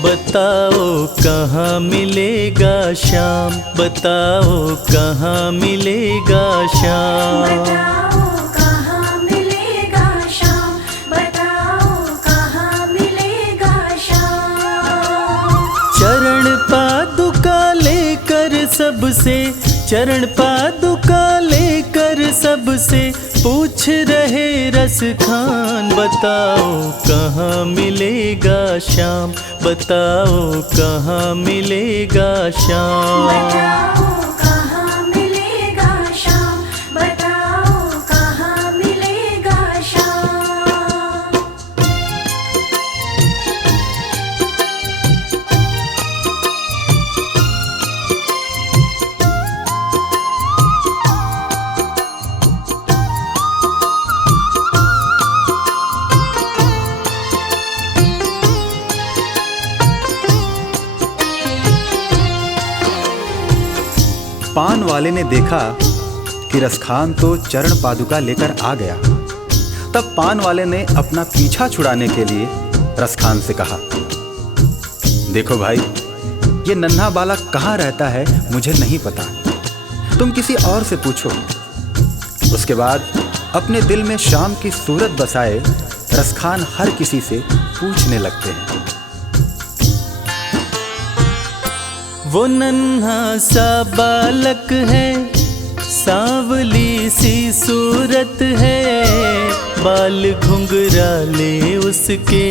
बताओ कहाँ मिलेगा श्याम, बताओ कहाँ मिलेगा श्याम। बताओ कहाँ मिलेगा श्याम, बताओ कहाँ मिलेगा श्याम। चरण पादुका लेकर सबसे, चरण पादुका लेकर सबसे पूछ रहे रस खान। बताओ कहाँ मिलेगा श्याम, बताओ कहाँ मिलेगा श्याम। बताओ कहाँ मिलेगा श्याम, बताओ कहाँ मिलेगा श्याम। पान वाले ने देखा कि रसखान तो चरण पादुका लेकर आ गया। तब पान वाले ने अपना पीछा छुड़ाने के लिए रसखान से कहा, देखो भाई, ये नन्हा बालक कहाँ रहता है मुझे नहीं पता, तुम किसी और से पूछो। उसके बाद अपने दिल में श्याम की सूरत बसाए रसखान हर किसी से पूछने लगते हैं। वो नन्हा सा बालक है, सांवली सी सूरत है, बाल घुंघराले उसके,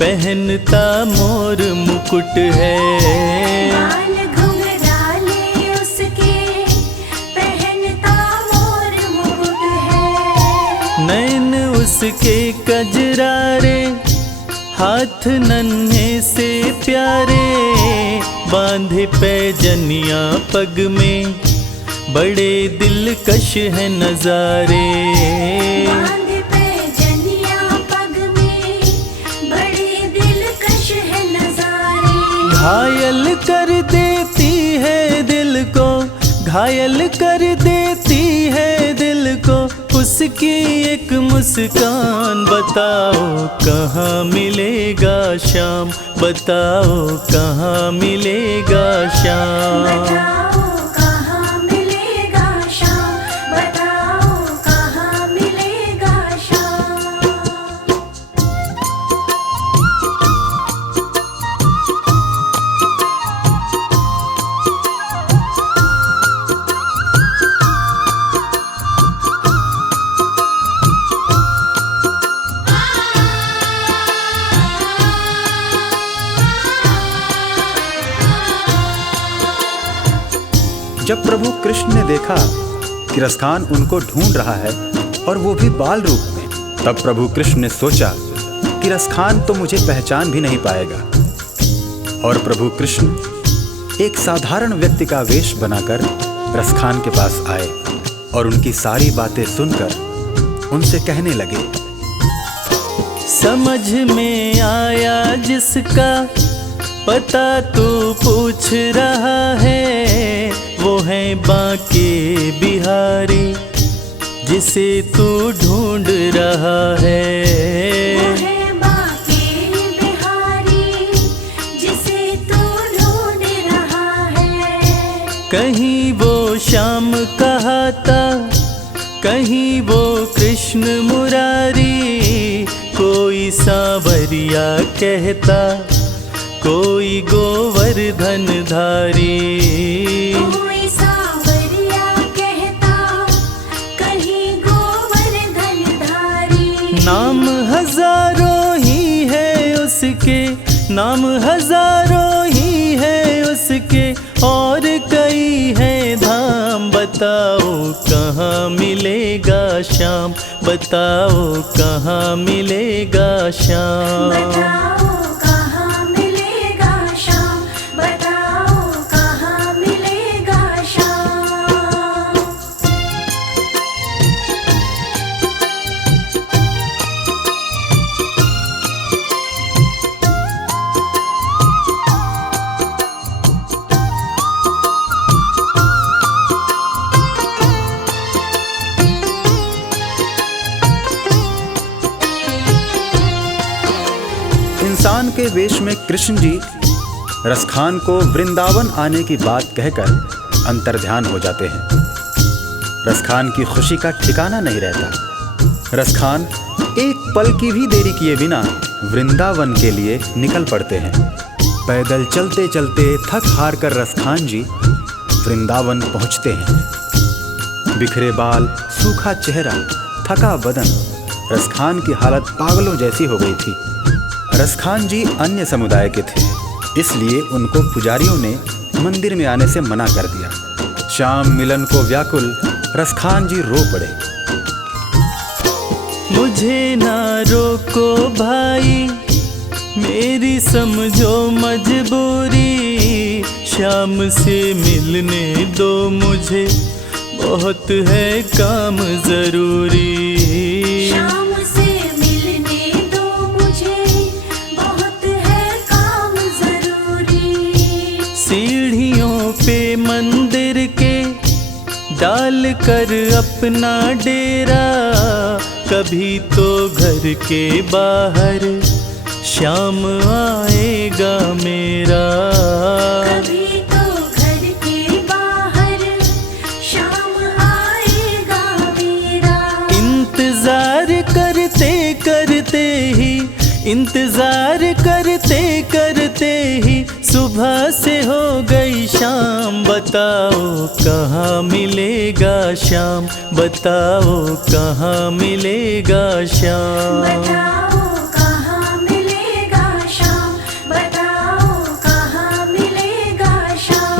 पहनता मोर मुकुट है। बाल घुंघराले उसके, पहनता मोर मुकुट है। नैन उसके कजरारे, हाथ नन्हे से प्यारे, बांधे पैजनिया पग में, बड़े दिलकश है नजारे। बांधे पैजनिया पग में, बड़े दिलकश है नजारे। घायल कर देती है दिल को, घायल कर देती है दिल को उसकी एक मुस्कान। बताओ कहाँ मिलेगा श्याम, बताओ कहाँ मिलेगा श्याम। बताओ कहाँ मिलेगा श्याम, बताओ कहाँ मिलेगा श्याम। जब प्रभु कृष्ण ने देखा कि रसखान उनको ढूंढ रहा है और वो भी बाल रूप में, तब प्रभु कृष्ण ने सोचा कि रसखान तो मुझे पहचान भी नहीं पाएगा। और प्रभु कृष्ण एक साधारण व्यक्ति का वेश बनाकर रसखान के पास आए और उनकी सारी बातें सुनकर उनसे कहने लगे, समझ में आया जिसका पता तू पूछ रहा है, वो है बांके बिहारी जिसे तू ढूंढ रहा है। वो है बांके बिहारी जिसे तू ढूंढ रहा है। कहीं वो श्याम कहाता, कहीं वो कृष्ण मुरारी, कोई सांवरिया कहता, कोई गोवर्धन धारी। कोई सांवरिया कहता, कहीं गोवर्धन धारी। नाम हजारों ही है उसके, नाम हजारों ही है उसके, और कई है धाम। बताओ कहाँ मिलेगा श्याम, बताओ कहाँ मिलेगा श्याम। बताओ कहाँ मिलेगा श्याम, बताओ कहाँ मिलेगा श्याम। के वेश में कृष्ण जी रसखान को वृंदावन आने की बात कहकर अंतर्ध्यान हो जाते हैं। रसखान की खुशी का ठिकाना नहीं रहता। रसखान एक पल की भी देरी किए बिना वृंदावन के लिए निकल पड़ते हैं। पैदल चलते चलते थक हार कर रसखान जी वृंदावन पहुंचते हैं। बिखरे बाल, सूखा चेहरा, थका बदन, रसखान की हालत पागलों जैसी हो गई थी। रसखान जी अन्य समुदाय के थे, इसलिए उनको पुजारियों ने मंदिर में आने से मना कर दिया। श्याम मिलन को व्याकुल रसखान जी रो पड़े। मुझे ना रोको भाई, मेरी समझो मजबूरी, श्याम से मिलने दो मुझे, बहुत है काम जरूरी। शाम से मिलने दो मुझे, बहुत है काम जरूरी। सीढ़ियों पे मंदिर के डाल कर अपना डेरा, कभी तो घर के बाहर श्याम आएगा मेरा। कभी तो घर के बाहर शाम आएगा मेरा। इंतजार करते करते ही, इंतजार करते करते ही सुबह से हो गई शाम। बताओ कहाँ मिलेगा श्याम, बताओ कहाँ मिलेगा श्याम। बताओ कहाँ मिलेगा शाम, बताओ कहाँ मिलेगा शाम।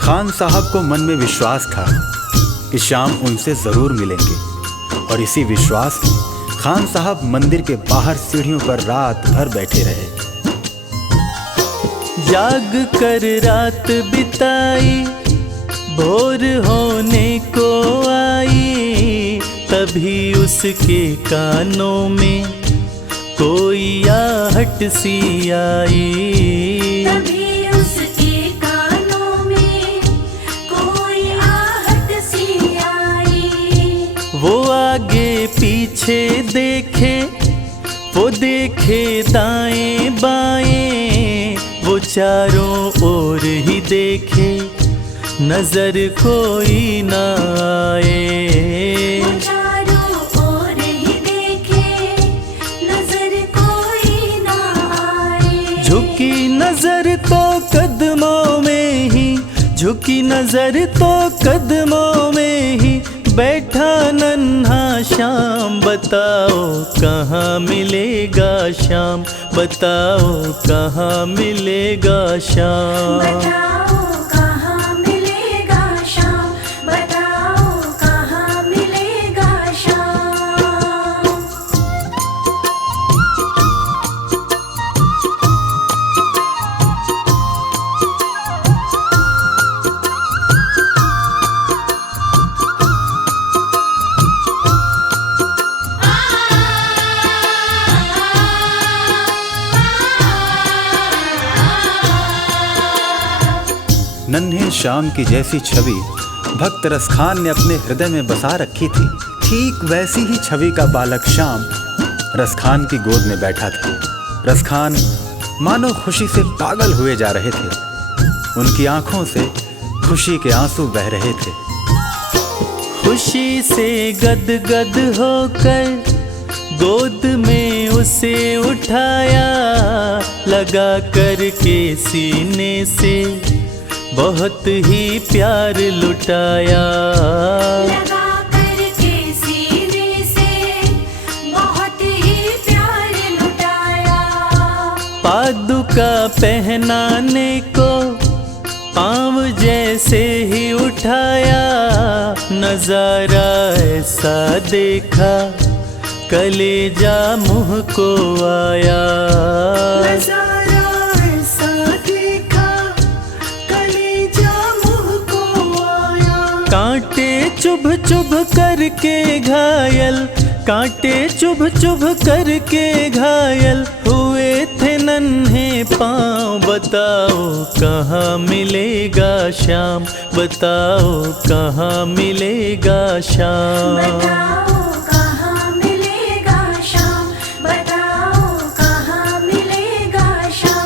खान साहब को मन में विश्वास था कि श्याम उनसे जरूर मिलेंगे, और इसी विश्वास में खान साहब मंदिर के बाहर सीढ़ियों पर रात भर बैठे रहे। जाग कर रात बिताई, भोर होने को आई, तभी उसके कानों में कोई आहट सी आई। तभी उसके कानों में कोई आहट सी आई। वो आगे पीछे देखे, वो देखे दाएं बाएं, वो चारों ओर ही देखे, नजर कोई ना आए। वो चारों ओर ही देखे, नजर कोई ना आए। झुकी नजर तो कदमों में ही, झुकी नजर तो कदमों में ही बैठा नन्हा श्याम। बताओ कहाँ मिलेगा श्याम, बताओ कहाँ मिलेगा श्याम। बताओ कहाँ मिलेगा शाम, बताओ कहाँ मिलेगा शाम। नन्हे श्याम की जैसी छवि भक्त रसखान ने अपने हृदय में बसा रखी थी, ठीक वैसी ही छवि का बालक श्याम रसखान की गोद में बैठा था। रसखान मानो खुशी से पागल हुए जा रहे थे। उनकी आंखों से खुशी के आंसू बह रहे थे। खुशी से गदगद होकर गोद में उसे उठाया, लगा कर के सीने से बहुत ही प्यार लुटाया। लगा कर के सीने से बहुत ही प्यार लुटाया। पादुका पहनाने को पाँव जैसे ही उठाया, नजारा ऐसा देखा कलेजा मुँह को आया। नजारा ऐसा देखा कलेजा मुँह को कांटे चुभ चुभ करके घायल, कांटे चुभ चुभ करके घायल हुए थे नन्हे पाँव। बताओ कहाँ मिलेगा श्याम, बताओ कहाँ मिलेगा श्याम। बताओ कहाँ मिलेगा श्याम, बताओ कहाँ मिलेगा श्याम।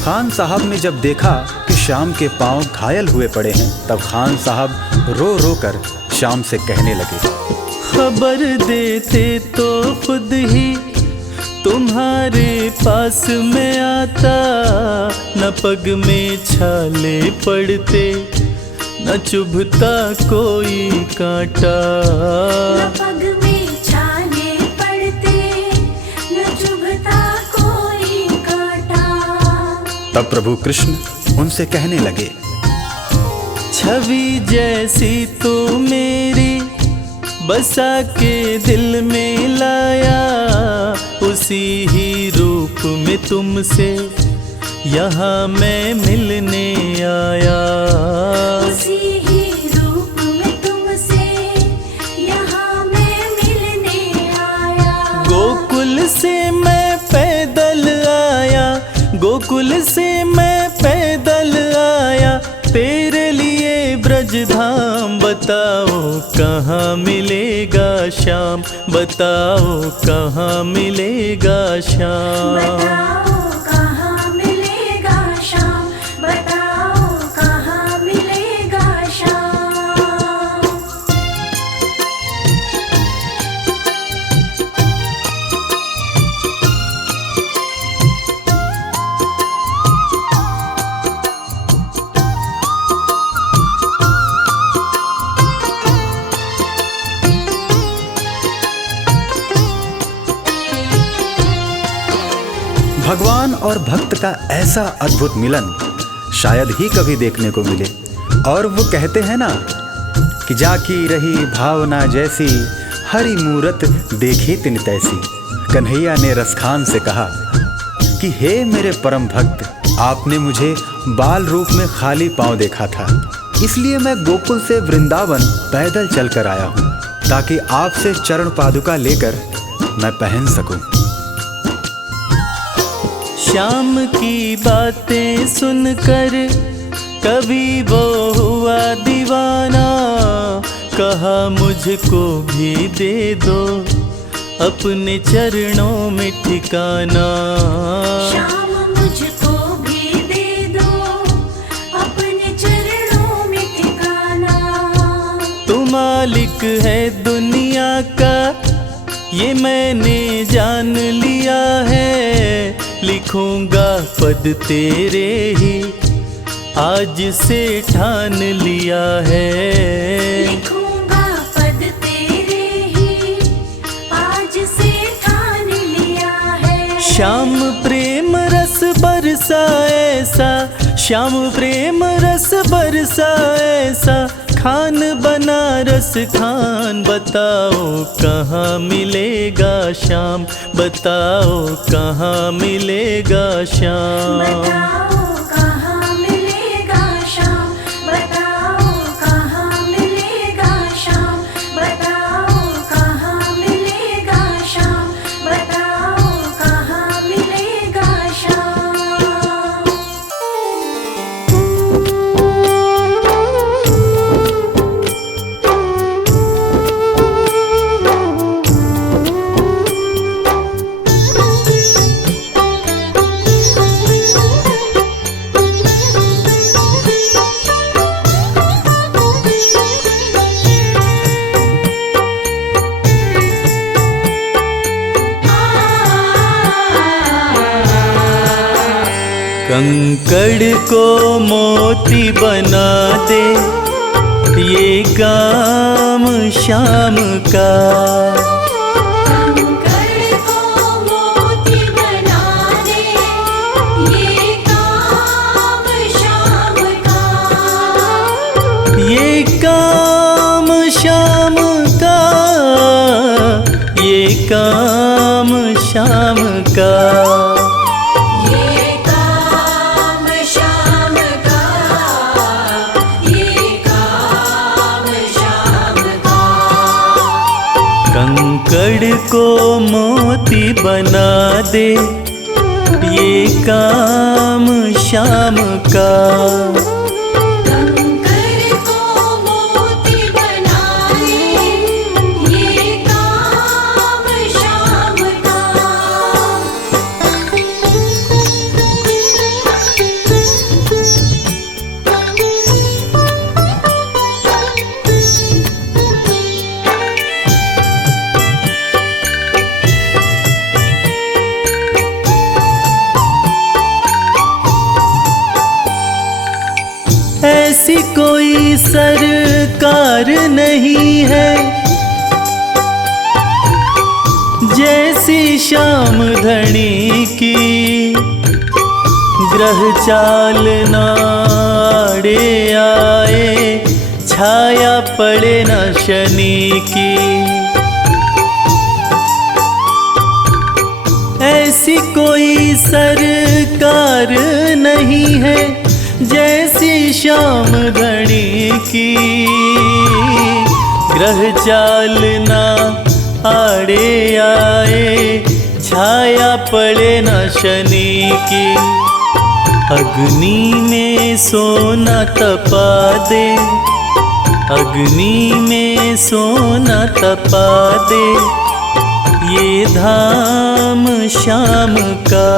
खान साहब ने जब देखा कि श्याम के पांव घायल हुए पड़े हैं, तब खान साहब रो रो कर श्याम से कहने लगे, खबर देते तो खुद ही तुम्हारे पास में आता। न पग में छाले पड़ते, न चुभता कोई कांटा। न पग में छाले पड़ते, न चुभता कोई कांटा। तब प्रभु कृष्ण उनसे कहने लगे, छवि जैसी तो मेरी बसा के दिल में लाया, उसी ही रूप में तुमसे यहाँ मैं मिलने आया। उसी ही रूप में तुमसे यहाँ मैं मिलने आया। गोकुल से मैं पैदल आया, गोकुल से मैं पैदल आया, तेरे लिए ब्रज धाम। बताओ कहाँ मिलेगा श्याम, बताओ कहाँ मिलेगा श्याम। बताओ कहाँ मिलेगा श्याम, बताओ कहाँ मिलेगा श्याम। भगवान और भक्त का ऐसा अद्भुत मिलन शायद ही कभी देखने को मिले। और वो कहते हैं ना कि जाकी रही भावना जैसी, हरि मूरत देखी तिन तैसी। कन्हैया ने रसखान से कहा कि हे मेरे परम भक्त, आपने मुझे बाल रूप में खाली पांव देखा था, इसलिए मैं गोकुल से वृंदावन पैदल चलकर आया हूँ, ताकि आपसे चरण पादुका लेकर मैं पहन सकूं। श्याम की बातें सुनकर कभी वो हुआ दीवाना, कहा मुझको भी दे दो अपने चरणों में ठिकाना। श्याम मुझको भी दे दो अपने चरणों में ठिकाना। तू मालिक है दुनिया का ये मैंने जान लिया है, लिखूंगा पद तेरे ही आज से ठान लिया है। लिखूंगा पद तेरे ही आज से ठान लिया है। श्याम प्रेम रस बरसा ऐसा, श्याम प्रेम रस बरसा ऐसा, खान बनारस खान। बताओ कहाँ मिलेगा श्याम, बताओ कहाँ मिलेगा श्याम। बताओ कहाँ मिलेगा श्याम, बताओ कहाँ मिलेगा श्याम, बताओ कहाँ मिलेगा श्याम, बताओ कहाँ मिलेगा श्याम। कंकड़ को मोती बना दे ये काम श्याम का। कंकड़ को मोती श्याम का। ये काम श्याम का, ये काम श्याम का। कंकड़ को मोती बना दे, ये काम श्याम का। कंकर को मोती बनाए, ये काम श्याम का। ऐसी कोई सरकार नहीं है जैसी श्याम धनी की। ग्रह चाल नाड़े आए, छाया पड़े न शनि की। ऐसी कोई सरकार नहीं है जैसी श्याम धनी की। ग्रह चाल ना आड़े आए, छाया पड़े न शनि की। अग्नि में सोना तपा दे, अग्नि में सोना तपा दे, ये धाम श्याम का।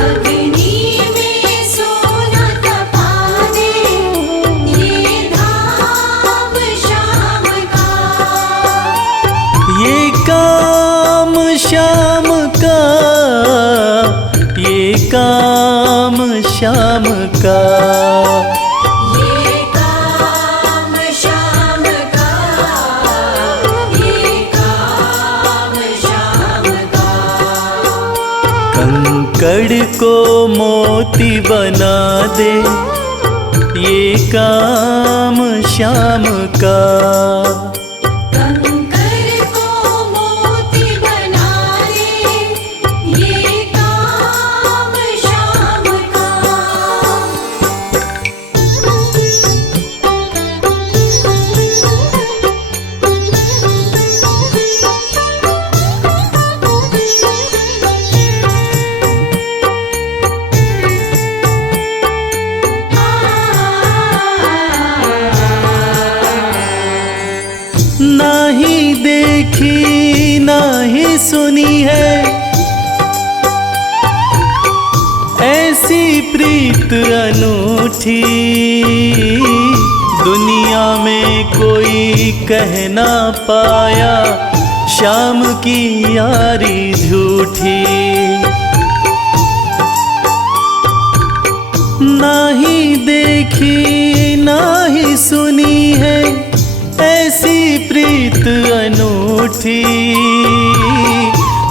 अग्नि में सोना तपा दे, ये धाम श्याम का। ये काम श्याम का, ये काम श्याम का। ये काम श्याम का, ये काम श्याम का। कंकड़ को मोती बना दे, ये काम श्याम का। कंकर को मोती बना दे, ये काम श्याम का। नाही देखी नाही सुनी है ऐसी प्रीत अनूठी। दुनिया में कोई कह ना पाया श्याम की यारी झूठी। नाही देखी नाही सुनी है ऐसी प्रीत अनूठी।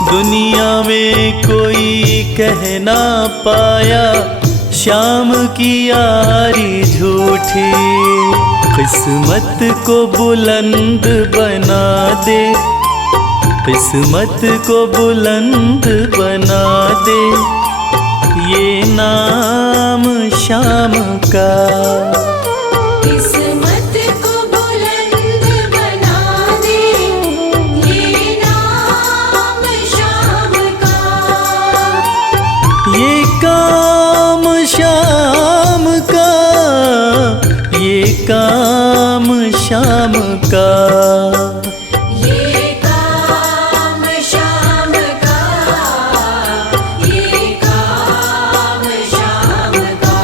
दुनिया में कोई कह ना पाया श्याम की यारी झूठी। किस्मत को बुलंद बना दे, किस्मत को बुलंद बना दे, ये नाम श्याम का। किस्मत को बुलंद बना दे, ये नाम श्याम का। ये काम श्याम का, ये काम श्याम का। ये काम श्याम का, ये काम श्याम का।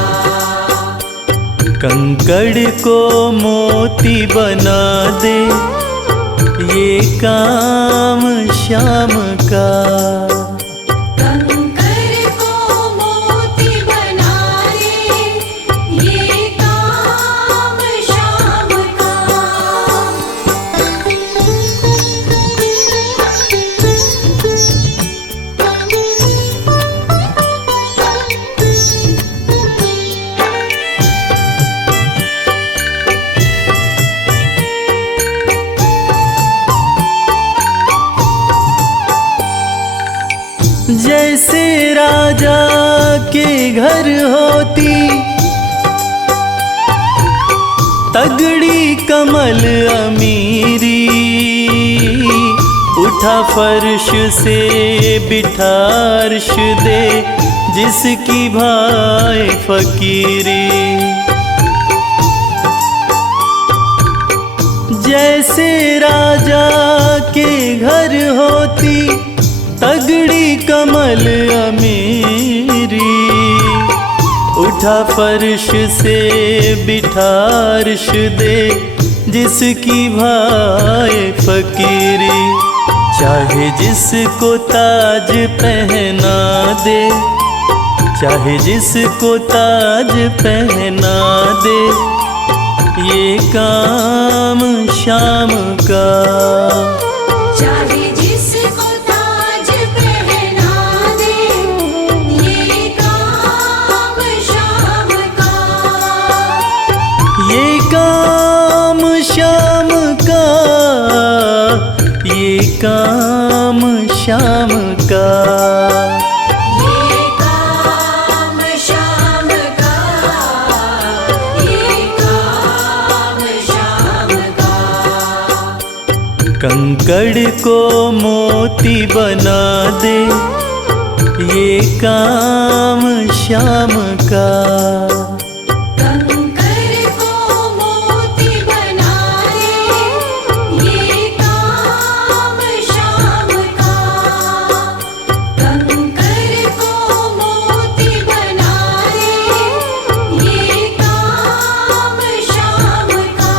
कंकड़ को मोती बना दे, ये काम श्याम का। कंकर को मोती बना दे, ये काम श्याम का। जैसे राजा के घर होती तगड़ी कमल अमीरी, उठा फर्श से बिठा अर्श दे जिसकी भाई फकीरी। जैसे राजा के घर होती तगड़ी कमल अमीरी, उठा फर्श से बिठा अर्श दे जिसकी भाई फकीरी। चाहे जिसको ताज पहना दे, चाहे जिसको ताज पहना दे, ये काम शाम का। चाहे जिसको ताज पहना दे, ये काम शाम का। ये काम शाम का, ये काम शाम का। ये काम शाम का, ये काम शाम का। कंकड़ को मोती बना दे, ये काम शाम का। कंकर को मोती बना दे, ये काम शाम का। कंकर को मोती बना दे, ये काम शाम का।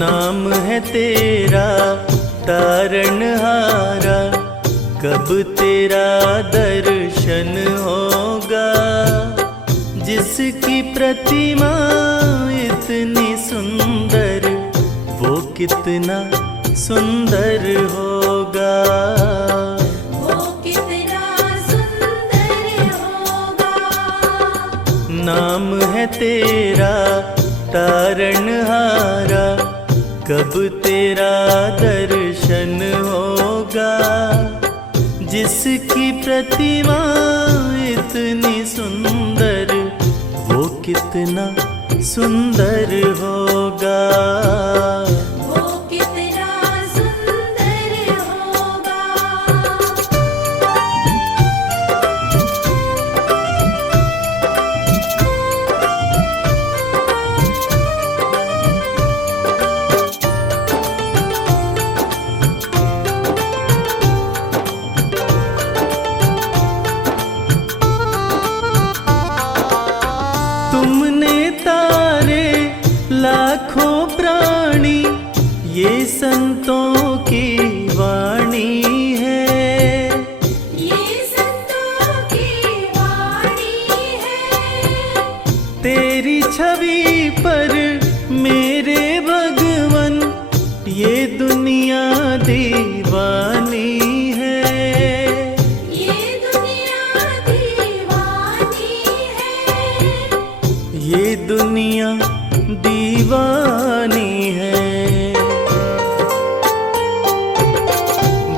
नाम है तेरा तारनहारा, कब तेरा दर्शन होगा। जिसकी प्रतिमा इतनी सुंदर, वो कितना सुंदर होगा। वो कितना सुंदर होगा। नाम है तेरा तारनहारा, कब तेरा दर्शन होगा। जिसकी प्रतिमा इतनी सुंदर, वो कितना सुंदर होगा। वो कितना सुंदर होगा। तुमने तारे लाखों प्राणी, ये संतों की वाणी है। ये संतों की वाणी है। तेरी छवि पर मेरे भगवन, ये दुनिया दीवानी है। ये दुनिया दीवानी है। ये दुनिया दीवानी है।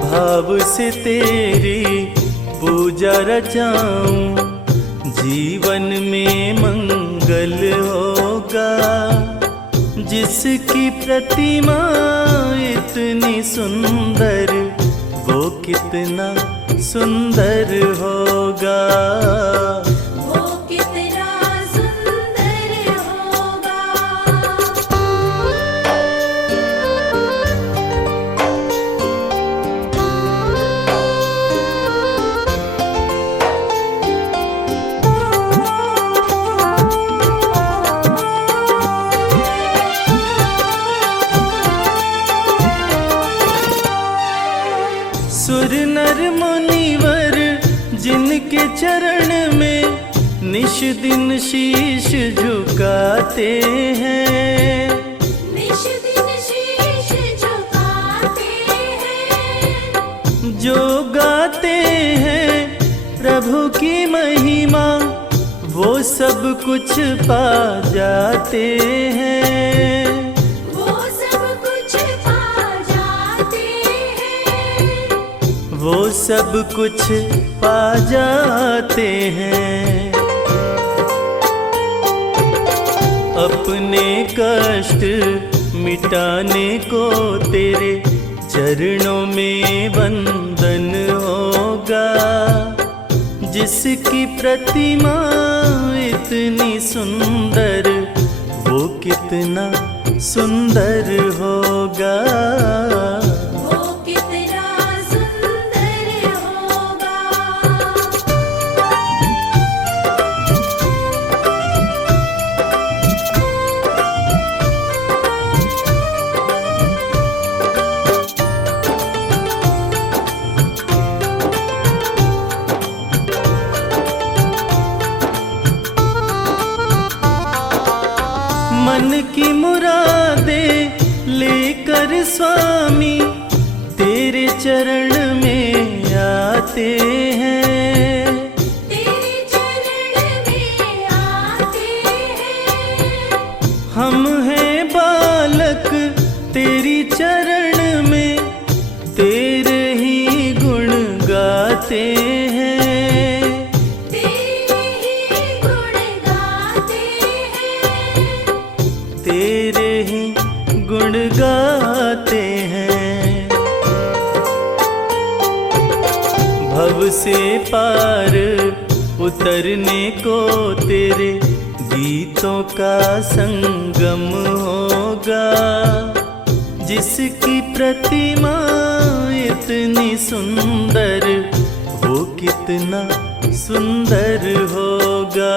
भाव से तेरी पूजा रचाऊं, जीवन में मंगल होगा। जिसकी प्रतिमा इतनी सुंदर, वो कितना सुंदर होगा। वो कितना सुंदर होगा। सुर नर मुनिवर जिनके चरण में निश दिन शीश झुकाते हैं। प्रभु की महिमा वो सब कुछ पा जाते हैं, वो सब कुछ पा जाते हैं, वो सब कुछ पा जाते हैं। अपने कष्ट मिटाने को तेरे चरणों में वंदन होगा। जिसकी प्रतिमा इतनी सुंदर वो कितना सुंदर होगा, वो कितना सुंदर होगा। मन की मुरादे लेकर स्वामी तेरे चरण में आते हैं, तेरे चरण में आते हैं। हम हैं बालक तेरी चरण में तेरे ही गुण गाते हैं, तेरे ही गुण गाते हैं, तेरे ही गुण गाते हैं। भव से पार उतरने को तेरे गीतों का संगम होगा। जिसकी प्रतिमा इतनी सुंदर वो कितना सुंदर होगा,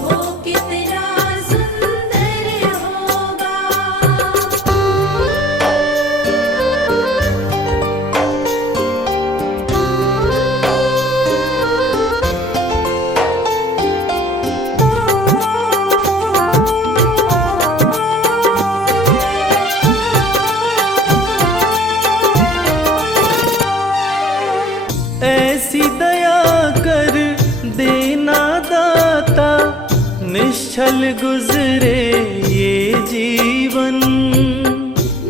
वो कितना सुंदर होगा। ऐसी दया कर देना दाता निश्चल गुजरे ये जीवन,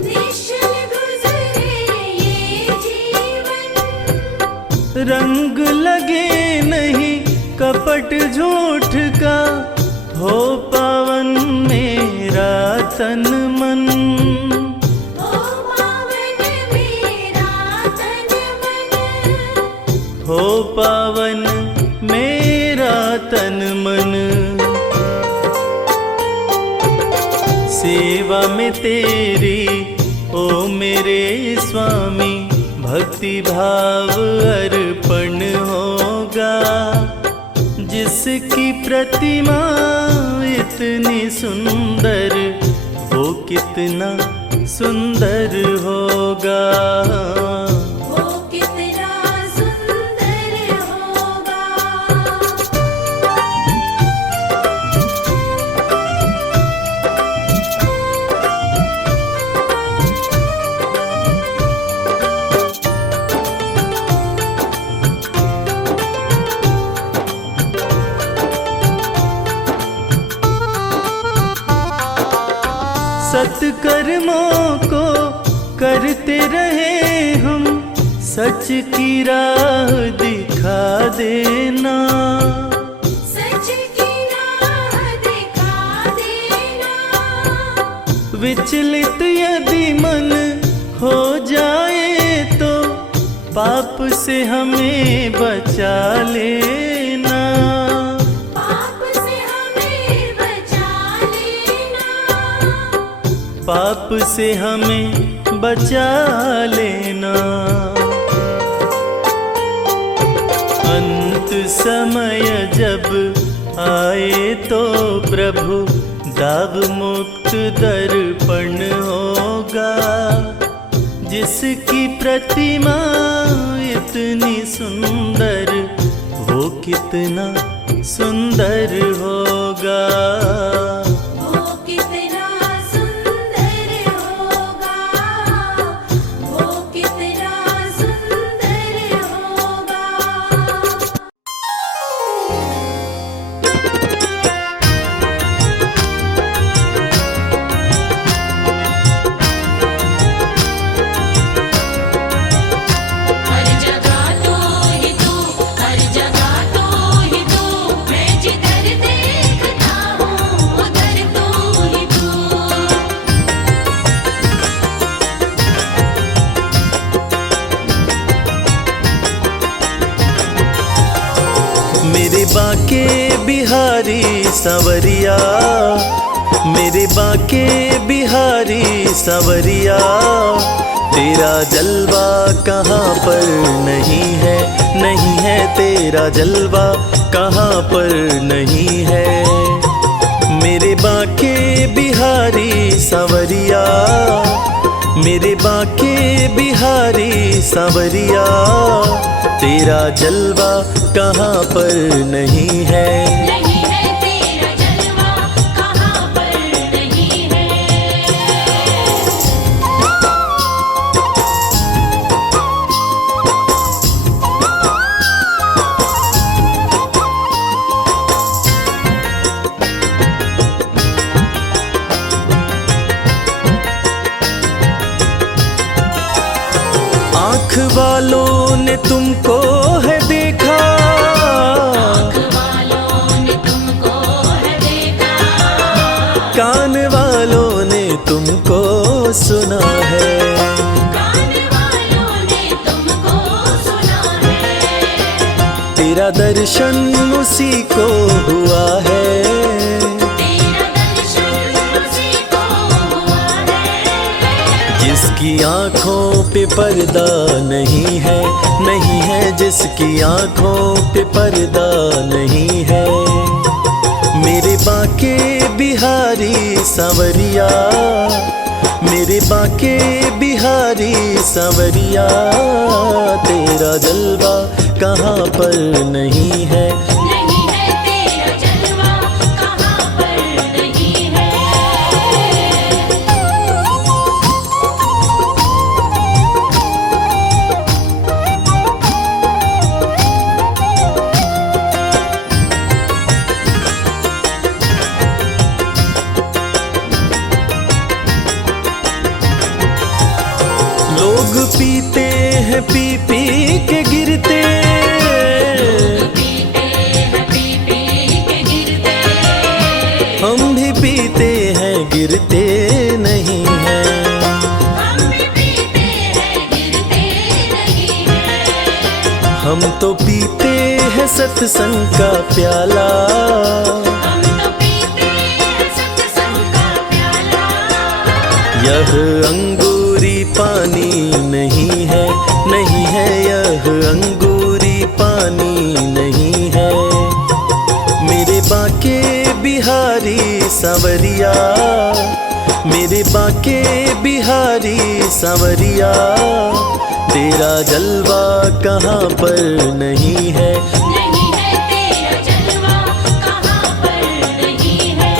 निश्चल गुजरे ये जीवन, रंग लगे नहीं कपट झूठ का हो पावन मेरा तन मन, ओ पावन मेरा तन मन, हो पावन मेरा तन मन। सेवा में तेरी ओ मेरे स्वामी भक्ति भाव अर्पण होगा। जिसकी प्रतिमा इतनी सुंदर वो कितना सुंदर होगा, वो कितना सुंदर होगा। सत्कर्मों को करते रहे हम, सच की राह दिखा देना, सच की राह दिखा देना, विचलित यदि मन हो जाए तो पाप से हमें बचा लेना, पाप से हमें बचा लेना, पाप से हमें बचा लेना। अंत समय जब आए तो प्रभु दाव मुक्त दर्पण होगा। जिसकी प्रतिमा इतनी सुंदर वो कितना सुंदर होगा, वो कितना सुंदर होगा, वो कितना सुंदर होगा। बाके बिहारी सांवरिया, मेरे बाके बिहारी सांवरिया, तेरा जलवा कहाँ पर नहीं है, नहीं है तेरा जलवा कहाँ पर नहीं है। मेरे बाके बिहारी सांवरिया, मेरे बाके बिहारी सांवरिया, तेरा जलवा कहाँ पर नहीं है। नहीं है तेरा जलवा कहाँ पर नहीं है। आँख वालों ने तुमको है देखा, आँख वालों ने तुमको है देखा, कान वालों ने तुमको सुना है, कान वालों ने तुमको सुना है। तेरा दर्शन उसी को हुआ है, तेरा दर्शन उसी को हुआ है। जिसकी आँखों पे पर्दा नहीं है, नहीं है जिसकी आँखों पे पर्दा नहीं है। मेरे बाके बिहारी सांवरिया, मेरे बाके बिहारी सांवरिया, तेरा जलवा कहाँ पर नहीं है। नहीं है तेरा जलवा कहाँ पर नहीं है। लोग पीते हैं पी पी के गिरते, पीते हैं पी पी के गिरते, हम भी पीते हैं गिरते नहीं हैं। हम भी पीते हैं गिरते नहीं है। हम तो पीते हैं सत्संग का प्याला, हम तो पीते हैं सत्संग का प्याला। यह अंगूरी पानी नहीं है, नहीं है यह अंगूरी पानी नहीं है। मेरे बाके बिहारी सांवरिया, मेरे बाके बिहारी सांवरिया, तेरा जलवा कहाँ पर नहीं है। नहीं है तेरा जलवा कहाँ पर नहीं है।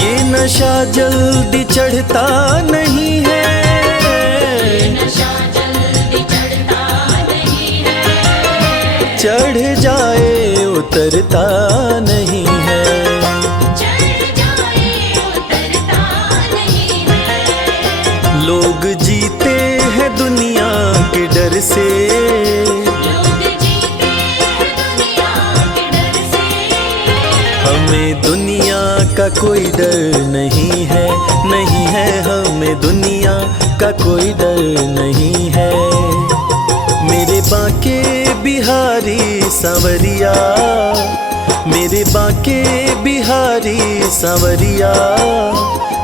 ये नशा जल्दी चढ़ता नहीं है, नशा जल्दी चढ़ता नहीं है। चढ़ जाए उतरता नहीं है। चढ़ जाए उतरता नहीं है। लोग जीते हैं दुनिया के डर से, लोग जीते हैं दुनिया के डर से। हमें दुनिया का कोई डर नहीं है, नहीं है हमें दुनिया का कोई डर नहीं है। मेरे बाके बिहारी सांवरिया, मेरे बाके बिहारी सांवरिया,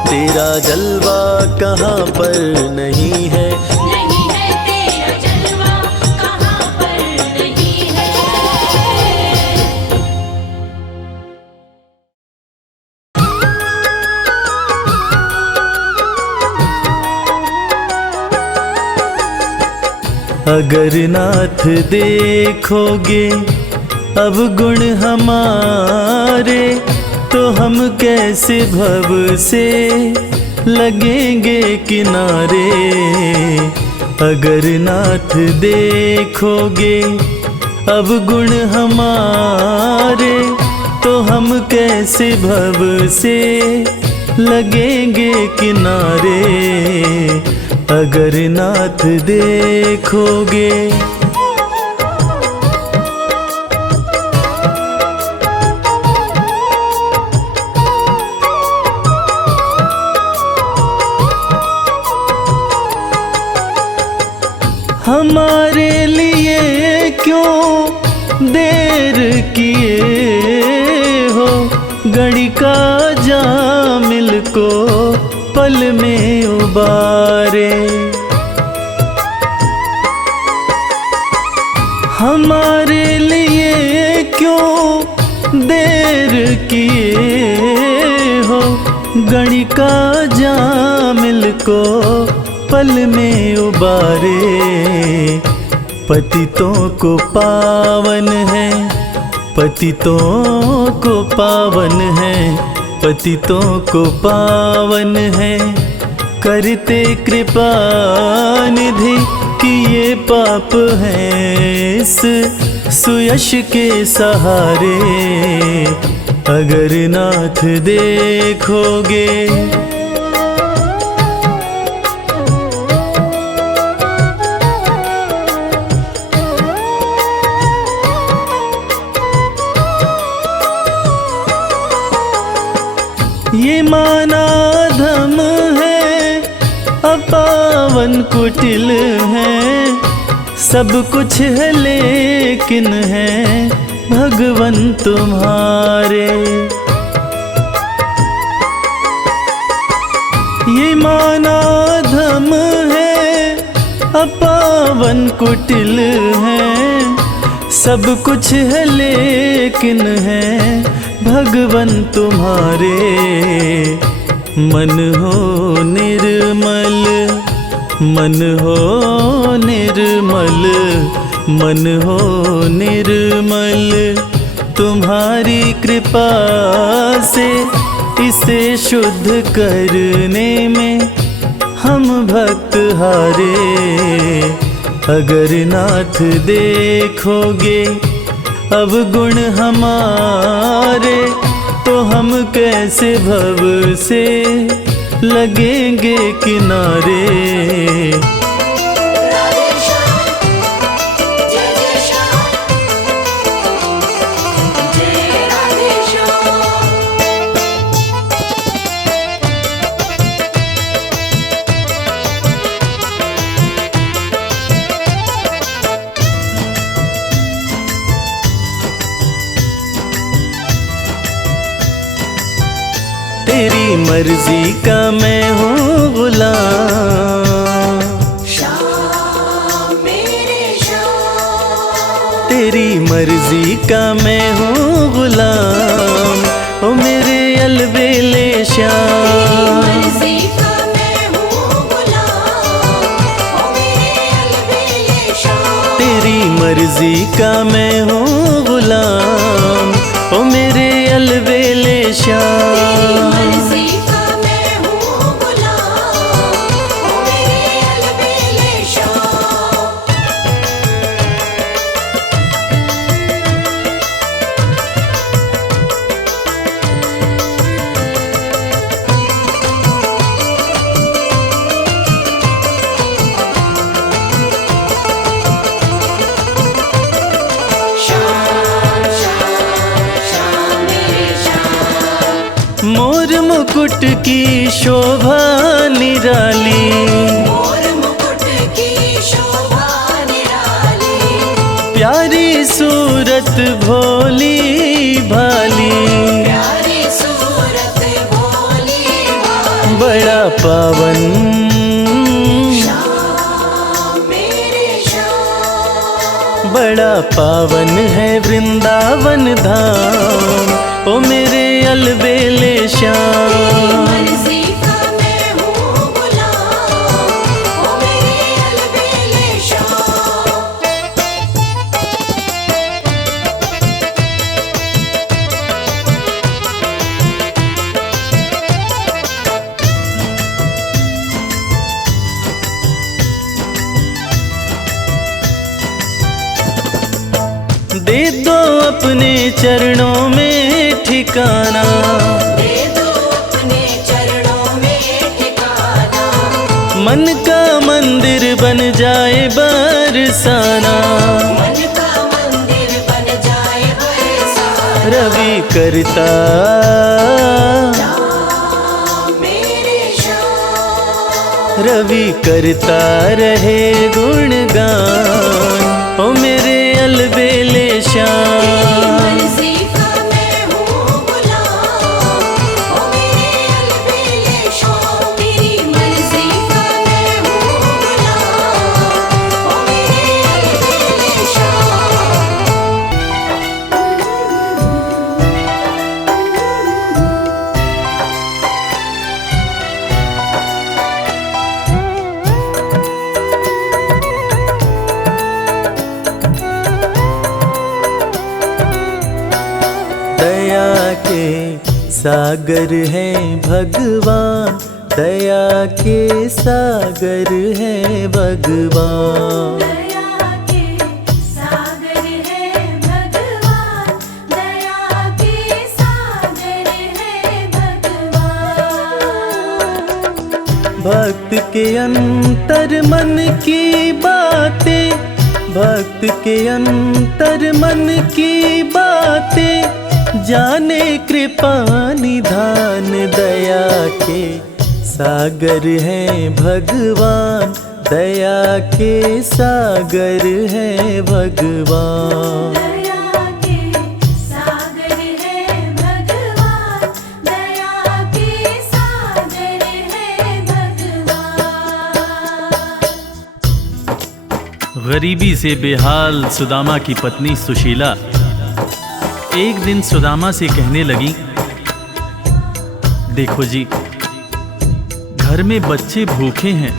तेरा जलवा कहाँ पर नहीं है। नहीं है तेरा जलवा कहाँ पर नहीं है। अगर नाथ देखोगे अब गुण हमारे, तो हम कैसे भव से लगेंगे किनारे। अगर नाथ देखोगे अब गुण हमारे, तो हम कैसे भव से लगेंगे किनारे। अगर नाथ देखोगे। गणिका जामिल को पल में उबारे। हमारे लिए क्यों देर किए हो, गणिका जामिल को पल में उबारे। पतितों को पावन है, पतितों को पावन है, पतितों को पावन है, करते कृपा निधि कि ये पाप हैं इस सुयश के सहारे। अगर नाथ देखोगे ये माना धम है, अपावन कुटिल है, सब कुछ है लेकिन है भगवन तुम्हारे। ये माना धम है, अपावन कुटिल है, सब कुछ है लेकिन है भगवन तुम्हारे। मन हो निर्मल, मन हो निर्मल, मन हो निर्मल, तुम्हारी कृपा से इसे शुद्ध करने में हम भक्त हारे। अगर नाथ देखोगे अब गुण हमारे, तो हम कैसे भव से लगेंगे किनारे। राधे श्याम जय जय श्याम, जय राधे श्याम। तेरी मर्जी का मैं हूँ गुलाम, श्याम मेरे श्याम, तेरी मर्जी का मैं हूँ गुलाम, ओ मेरे अलबेले श्याम। मर्जी का मैं हूँ गुलाम, ओ मेरे अलबेले श्याम। तेरी मर्जी का मैं हूँ गुलाम, ओ मेरे अलबेले श्याम। मर्जी का मैं हूँ गुलाम, ओ मेरे अलबेले श्याम। श्याम श्याम श्याम मेरे श्याम। मोर मुकुट की शोभा निराली, मोर मुकुट की शोभा निराली, प्यारी सूरत भोली भाली, प्यारी सूरत भोली भाली। बड़ा पावन श्याम मेरे श्याम। बड़ा पावन है वृंदावन धाम, ओ मेरे अलबेले श्याम। मर्जी का मैं हूँ गुलाम, ओ मेरे अलबेले श्याम। दे दो अपने चरणों में ठिकाना, दे दो अपने चरणों में ठिकाना, मन का मंदिर बन जाए बरसाना। मन का मंदिर बन जाए बरसाना। रवि करता श्याम मेरे श्याम। रवि करता रहे गुणगान, ओ मेरे अलबेले श्याम। मर्जी का मैं हूँ गुलाम, सागर है भगवान, दया के सागर है भगवान। दया के सागर है भगवान, दया के सागर है भगवान। भक्त के अंतर मन की बातें, भक्त के अंतर मन की बातें, जाने कृपा निधान। दया के सागर है भगवान, दया के सागर है भगवान। दया के सागर है भगवान, दया के सागर है भगवान। गरीबी से बेहाल सुदामा की पत्नी सुशीला एक दिन सुदामा से कहने लगी, देखो जी, घर में बच्चे भूखे हैं,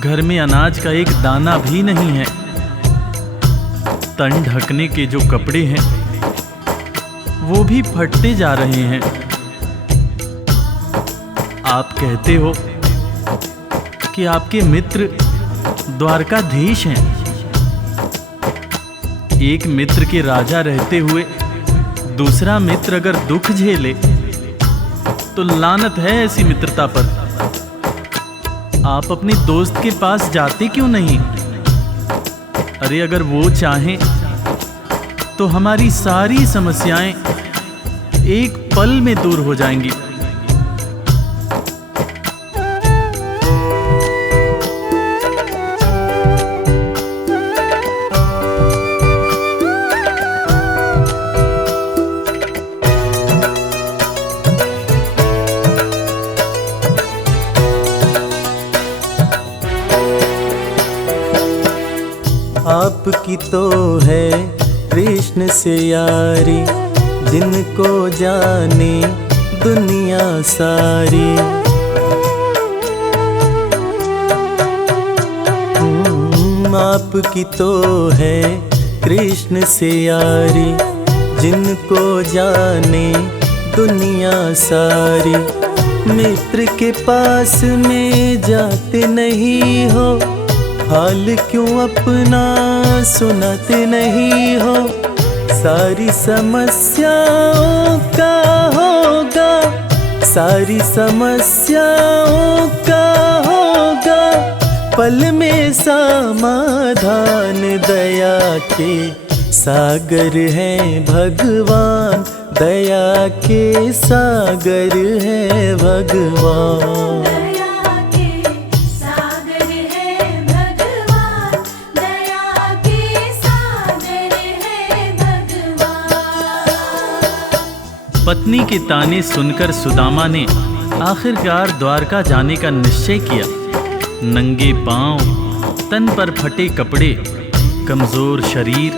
घर में अनाज का एक दाना भी नहीं है, तन ढकने के जो कपड़े हैं वो भी फटते जा रहे हैं। आप कहते हो कि आपके मित्र द्वारकाधीश हैं। एक मित्र के राजा रहते हुए दूसरा मित्र अगर दुख झेले तो लानत है ऐसी मित्रता पर। आप अपने दोस्त के पास जाते क्यों नहीं? अरे अगर वो चाहें तो हमारी सारी समस्याएं एक पल में दूर हो जाएंगी। आपकी तो है कृष्ण से यारी, जिनको जाने दुनिया सारी। आपकी तो है कृष्ण से यारी, जिनको जाने दुनिया सारी। मित्र के पास में जाते नहीं हो, हाल क्यों अपना सुनाते नहीं हो। सारी समस्याओं का होगा, सारी समस्याओं का होगा पल में समाधान। दया के सागर है भगवान, दया के सागर है भगवान। दया के सागर है भगवान, दया के सागर है भगवान। पत्नी के ताने सुनकर सुदामा ने आखिरकार द्वारका जाने का निश्चय किया। नंगे पांव, तन पर फटे कपड़े, कमजोर शरीर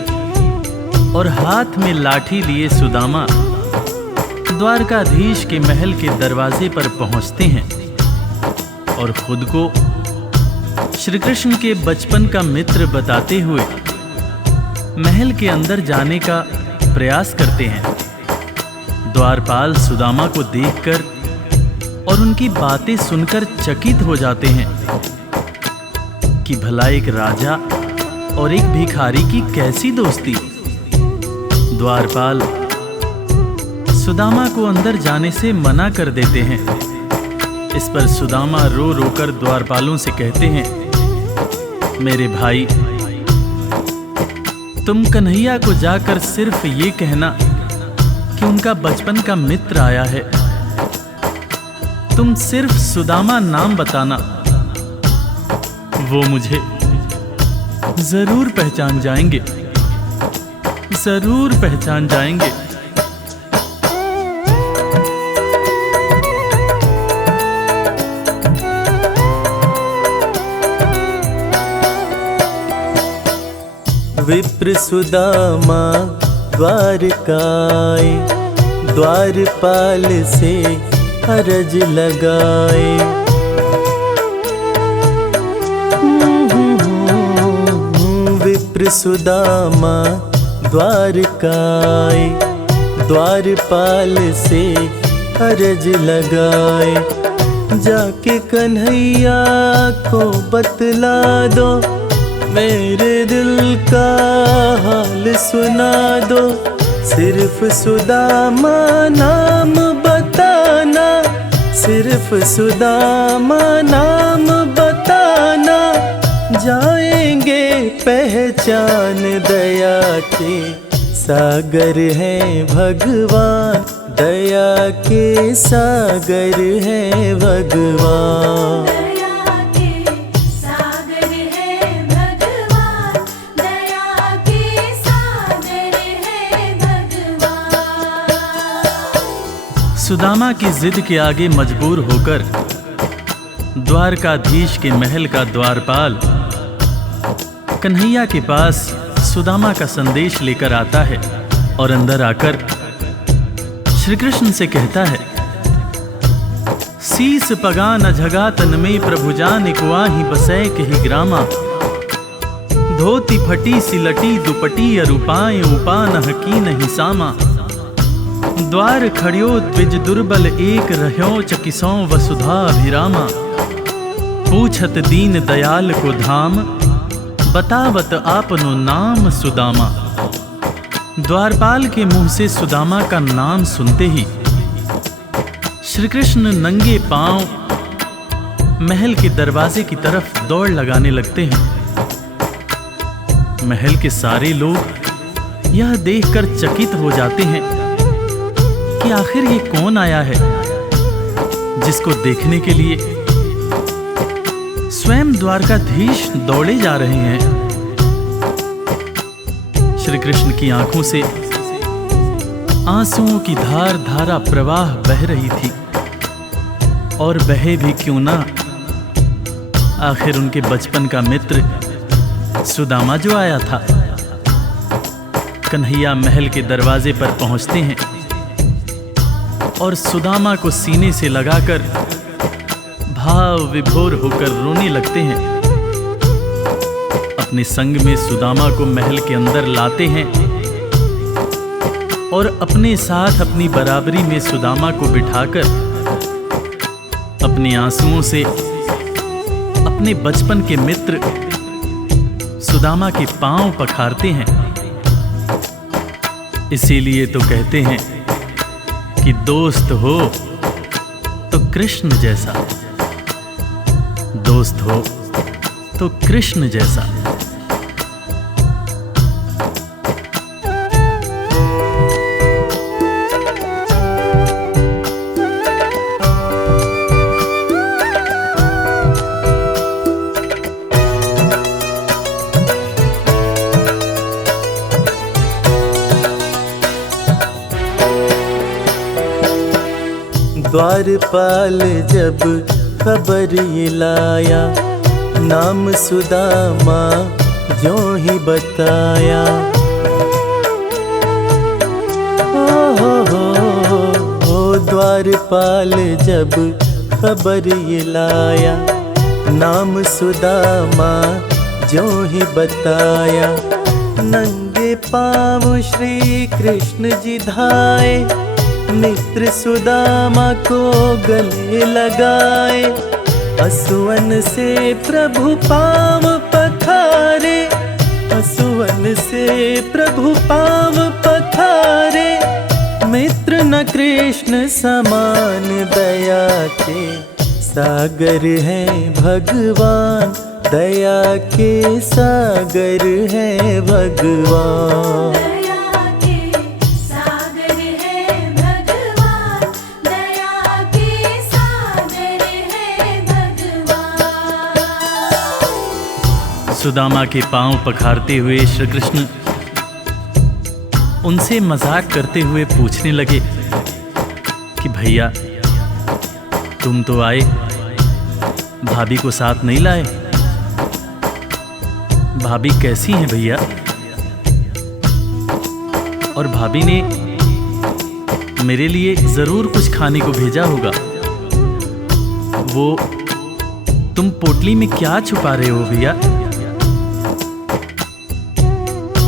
और हाथ में लाठी लिए सुदामा द्वारकाधीश के महल के दरवाजे पर पहुंचते हैं और खुद को श्री कृष्ण के बचपन का मित्र बताते हुए महल के अंदर जाने का प्रयास करते हैं। द्वारपाल सुदामा को देखकर और उनकी बातें सुनकर चकित हो जाते हैं कि भला एक राजा और एक भिखारी की कैसी दोस्ती। द्वारपाल सुदामा को अंदर जाने से मना कर देते हैं। इस पर सुदामा रो रोकर द्वारपालों से कहते हैं, मेरे भाई, तुम कन्हैया को जाकर सिर्फ ये कहना कि उनका बचपन का मित्र आया है। तुम सिर्फ सुदामा नाम बताना, वो मुझे जरूर पहचान जाएंगे, जरूर पहचान जाएंगे। विप्र सुदामा द्वारकाए, द्वारपाल से अरज लगाए। विप्र सुदामा द्वारकाए, द्वारपाल से अरज लगाए, जाके कन्हैया को बतला दो, मेरे दिल का हाल सुना दो। सिर्फ सुदामा नाम बताना, सिर्फ सुदामा नाम बताना, जाएंगे पहचान। दया के सागर हैं भगवान, दया के सागर हैं भगवान। दया के सागर है भगवान, दया के सागर है भगवान। सुदामा की जिद के आगे मजबूर होकर द्वारकाधीश के महल का द्वारपाल कन्हैया के पास सुदामा का संदेश लेकर आता है और अंदर आकर श्री कृष्ण से कहता है, सीस पगा न झगा तन में प्रभु जान कुआही बसै कही ग्रामा, धोती फटी सिलटी दुपटी अरूपाएं उपा न हकी नहीं सामा, द्वार खड़ियो द्विज दुर्बल एक रह्यो चकिसों वसुधा अभिरामा, पूछत दीन दयाल को धाम, बतावत आपनो नाम सुदामा। द्वारपाल के मुंह से सुदामा का नाम सुनते ही श्री कृष्ण नंगे पांव महल के दरवाजे की तरफ दौड़ लगाने लगते हैं। महल के सारे लोग यह देखकर चकित हो जाते हैं कि आखिर ये कौन आया है, जिसको देखने के लिए स्वयं द्वारकाधीश दौड़े जा रहे हैं। श्री कृष्ण की आंखों से आंसुओं की धार धारा प्रवाह बह रही थी, और बहे भी क्यों ना, आखिर उनके बचपन का मित्र सुदामा जो आया था। कन्हैया महल के दरवाजे पर पहुंचते हैं और सुदामा को सीने से लगाकर भाव विभोर होकर रोने लगते हैं। अपने संग में सुदामा को महल के अंदर लाते हैं और अपने साथ अपनी बराबरी में सुदामा को बिठाकर अपने आंसुओं से अपने बचपन के मित्र सुदामा के पांव पखारते हैं। इसीलिए तो कहते हैं कि दोस्त हो तो कृष्ण जैसा, दोस्त हो तो कृष्ण जैसा। द्वारपाल जब खबर ये लाया, नाम सुदामा जो ही बताया। हो द्वारपाल जब खबर ये लाया, नाम सुदामा जो ही बताया। नंगे पाँव श्री कृष्ण जी धाए, मित्र सुदामा को गले लगाए। असुवन से प्रभु पाँव पखारे, असुवन से प्रभु पाँव पखारे। मित्र न कृष्ण समान, दया के सागर हैं भगवान, दया के सागर हैं भगवान। सुदामा के पांव पखारते हुए श्री कृष्ण उनसे मजाक करते हुए पूछने लगे कि भैया तुम तो आए, भाभी को साथ नहीं लाए? भाभी कैसी हैं भैया? और भाभी ने मेरे लिए जरूर कुछ खाने को भेजा होगा। वो तुम पोटली में क्या छुपा रहे हो भैया?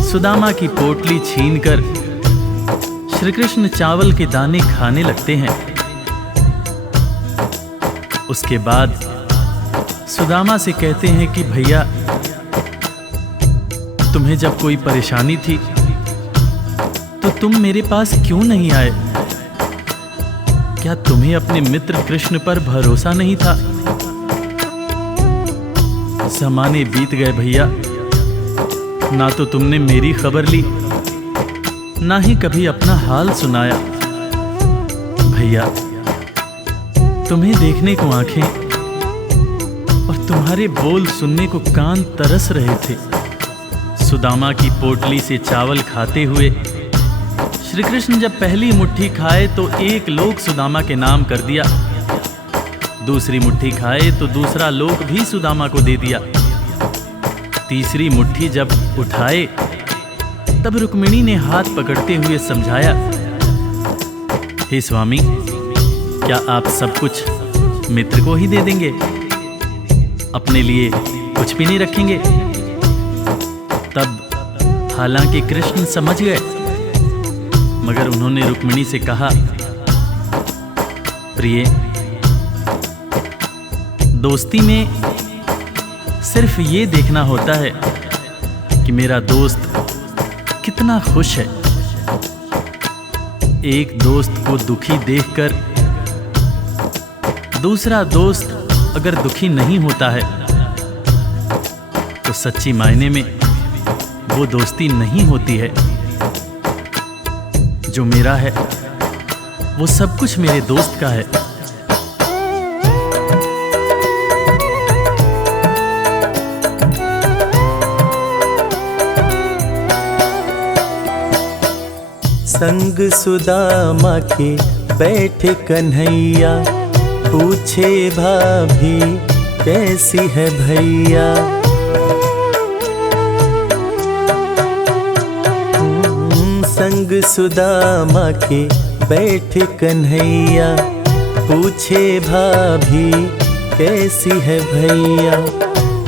सुदामा की पोटली छीनकर श्री कृष्ण चावल के दाने खाने लगते हैं। उसके बाद सुदामा से कहते हैं कि भैया, तुम्हें जब कोई परेशानी थी तो तुम मेरे पास क्यों नहीं आए? क्या तुम्हें अपने मित्र कृष्ण पर भरोसा नहीं था? ज़माने बीत गए भैया, ना तो तुमने मेरी खबर ली, ना ही कभी अपना हाल सुनाया। भैया, तुम्हें देखने को आंखें और तुम्हारे बोल सुनने को कान तरस रहे थे। सुदामा की पोटली से चावल खाते हुए श्री कृष्ण जब पहली मुट्ठी खाए तो एक लोक सुदामा के नाम कर दिया, दूसरी मुट्ठी खाए तो दूसरा लोक भी सुदामा को दे दिया, तीसरी मुट्ठी जब उठाए तब रुक्मिणी ने हाथ पकड़ते हुए समझाया, हे स्वामी, क्या आप सब कुछ मित्र को ही दे देंगे? अपने लिए कुछ भी नहीं रखेंगे? तब हालांकि कृष्ण समझ गए, मगर उन्होंने रुक्मिणी से कहा, प्रिय, दोस्ती में सिर्फ ये देखना होता है कि मेरा दोस्त कितना खुश है। एक दोस्त को दुखी देखकर दूसरा दोस्त अगर दुखी नहीं होता है तो सच्ची मायने में वो दोस्ती नहीं होती है। जो मेरा है वो सब कुछ मेरे दोस्त का है। संग सुदामा के बैठे कन्हैया, पूछे भाभी कैसी है भैया। संग सुदामा के बैठे कन्हैया, पूछे भाभी कैसी है भैया।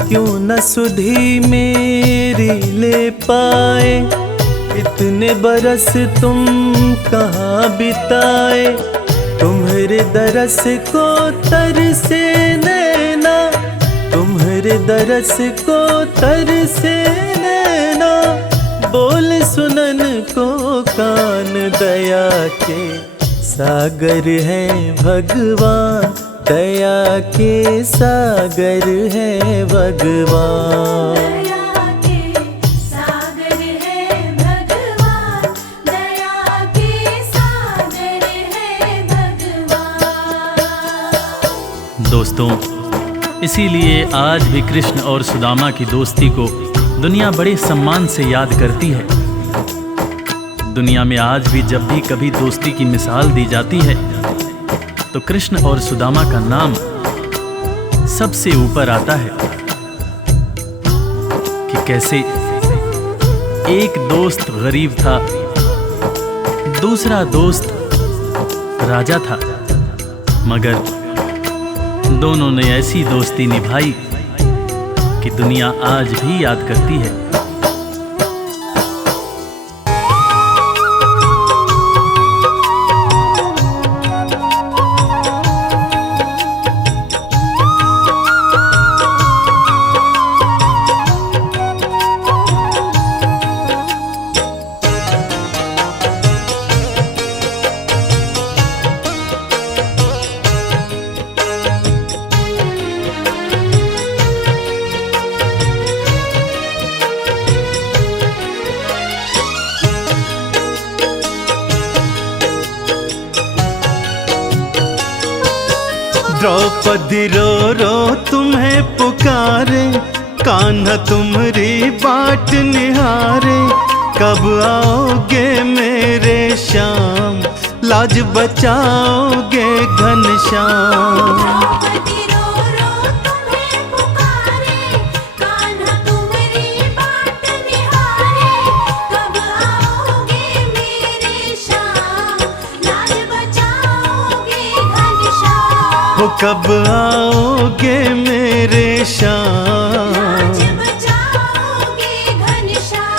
क्यों न सुधी मेरी ले पाए, इतने बरस तुम कहाँ बिताए। तुम्हारे दरस को तरसे नैना, तुम्हारे दरस को तरसे नैना। बोल सुनन को कान, दया के सागर है भगवान, दया के सागर है भगवान। दया के सागर है भगवान, दया के सागर है भगवान। दोस्तों, इसीलिए आज भी कृष्ण और सुदामा की दोस्ती को दुनिया बड़े सम्मान से याद करती है। दुनिया में आज भी जब भी कभी दोस्ती की मिसाल दी जाती है तो कृष्ण और सुदामा का नाम सबसे ऊपर आता है कि कैसे एक दोस्त गरीब था, दूसरा दोस्त राजा था, मगर दोनों ने ऐसी दोस्ती निभाई कि दुनिया आज भी याद करती है। द्रौपदी रो रो तुम्हें पुकारे, कान्हा तुम्हारी बाट निहारे। कब आओगे मेरे श्याम, लाज बचाओगे घनश्याम। द्रौपदी रो रो तुम्हें पुकारे, कान्हा तुम्हारी बाट निहारे। कब आओगे मेरे श्याम, लाज बचाओगे घनश्याम। वो कब आओगे मेरे श्याम, लाज बचाओगे घनश्याम।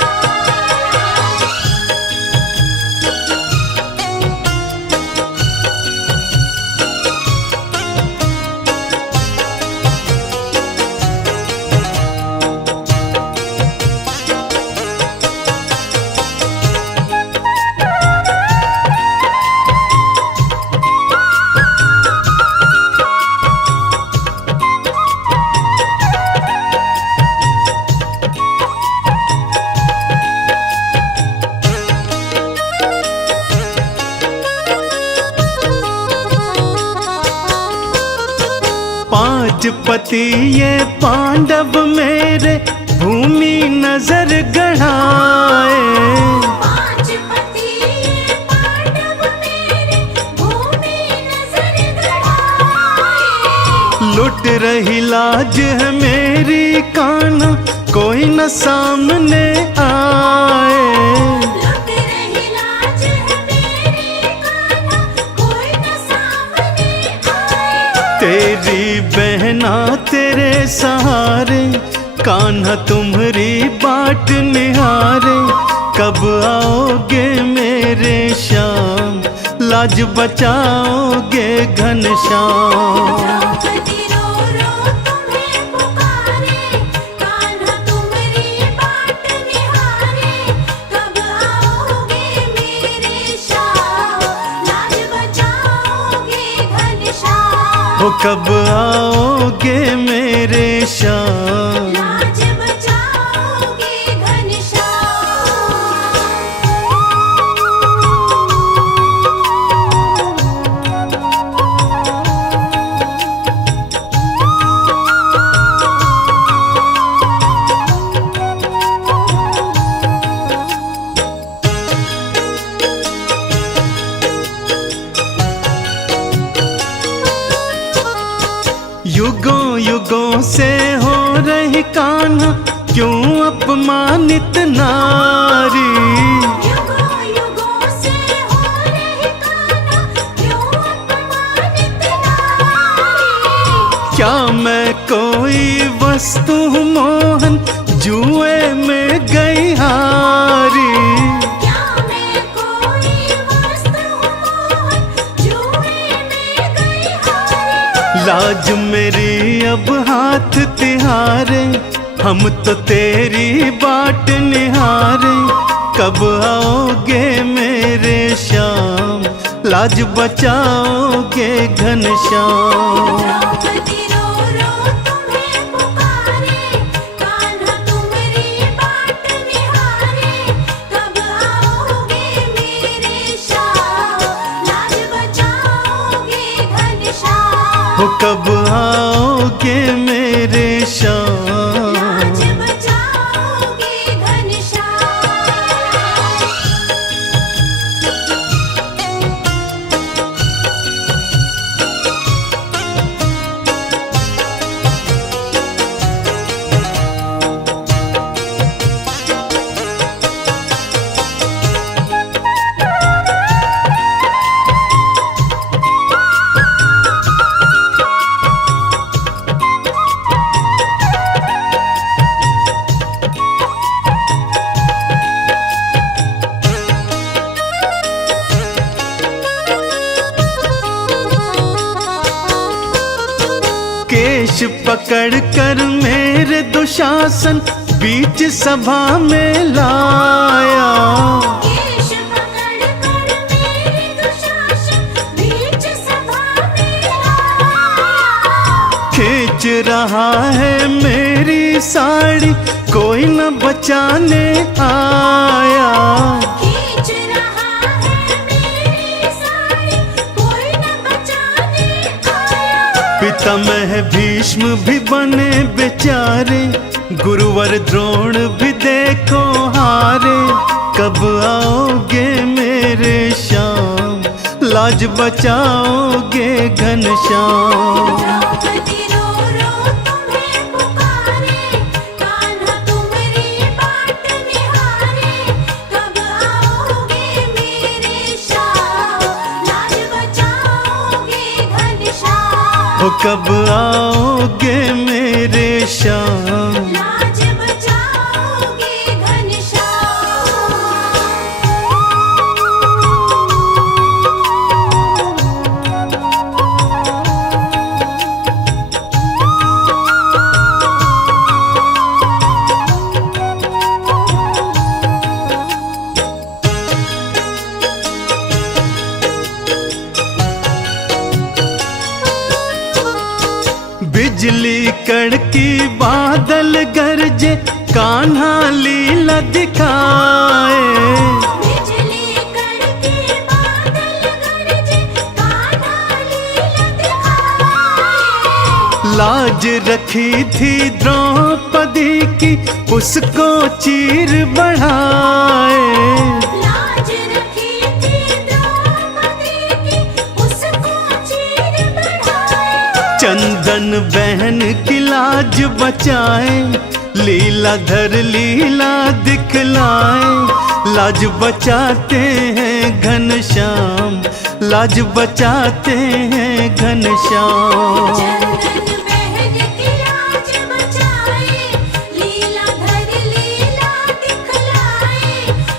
पांच पति ये पांडव मेरे भूमि नजर गढ़ाए। पांच पति ये पांडव मेरे भूमि नजर गढ़ाए। लुट रही लाज है मेरी कान्हा कोई न सामने आए। लुट रही लाज है मेरी कान्हा कोई न सामने आए। तेरी बहना तेरे सहारे कान्हा तुम्हारी बाट निहारे। कब आओगे मेरे श्याम लाज बचाओगे घनश्याम। द्रौपदी रो रो तुम्हें पुकारे, कान्हा तुम्हारी बाट निहारे। कब आओगे मेरे श्याम लाज बचाओगे घनश्याम। हो कब आओगे मेरे श्याम। लाज बचाओगे घनश्याम। युगों युगों से हो रही कान्हा क्यों अपमानित नारी। युगों युगों से हो रही कान्हा क्यों अपमानित नारी। क्या मैं कोई वस्तु हूँ मोहन जुए में गई हारी। क्या मैं कोई वस्तु हूँ मोहन जुए में गई हारी। लाज मेरी अब हाथ तिहारे हम तो तेरी बाट निहारे। कब आओगे मेरे श्याम लाज बचाओगे घनश्याम। द्रौपदी रो रो तुम्हें पुकारे, कान्हा तुम्हारी बाट निहारे। कब आओगे मेरे श्याम लाज बचाओगे घनश्याम। हो कब आओगे मेरे श्याम। लाज बचाओगे घनश्याम। केश पकड़ कर मेरे दुशासन बीच सभा में लाया। केश पकड़ कर मेरे दुशासन बीच सभा में लाया। खींच रहा है मेरी साड़ी कोई न बचाने आया। खींच रहा है मेरी साड़ी कोई न बचाने आया। पितामह भीष्म भी बने बेचारे गुरुवर द्रोण भी देखो हारे। कब आओगे मेरे श्याम लाज बचाओगे घनश्याम। द्रौपदी रो रो तुम्हें पुकारे, कान्हा तुम्हारी बाट निहारे। कब आओगे मेरे श्याम लाज बचाओगे घनश्याम। हो कब आओगे मेरे श्याम। लाज बचाओगे घनश्याम। बिजली कड़की बादल गरजे कान्हा लीला दिखाए। बिजली कड़के बादल गरजे, कान्हा लीला दिखाए। लाज रखी थी द्रौपदी की उसको चीर बढ़ाए। लाज रखी थी द्रौपदी की उसको चीर बढ़ाए। चंदन बहन की लाज बचाए, लीलाधर लीला दिखलाए। लाज बचाते हैं घनश्याम, लाज बचाते हैं घनश्याम। चंदन बहन की लाज बचाए, लीलाधर लीला दिखलाए।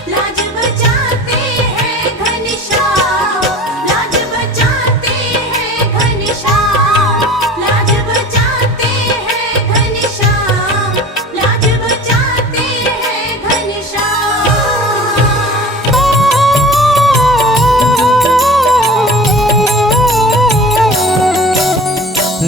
लाज बचाते हैं घनश्याम, लाज बचाते हैं घनश्याम। लाज बचाते हैं घनश्याम, लाज बचाते हैं घनश्याम।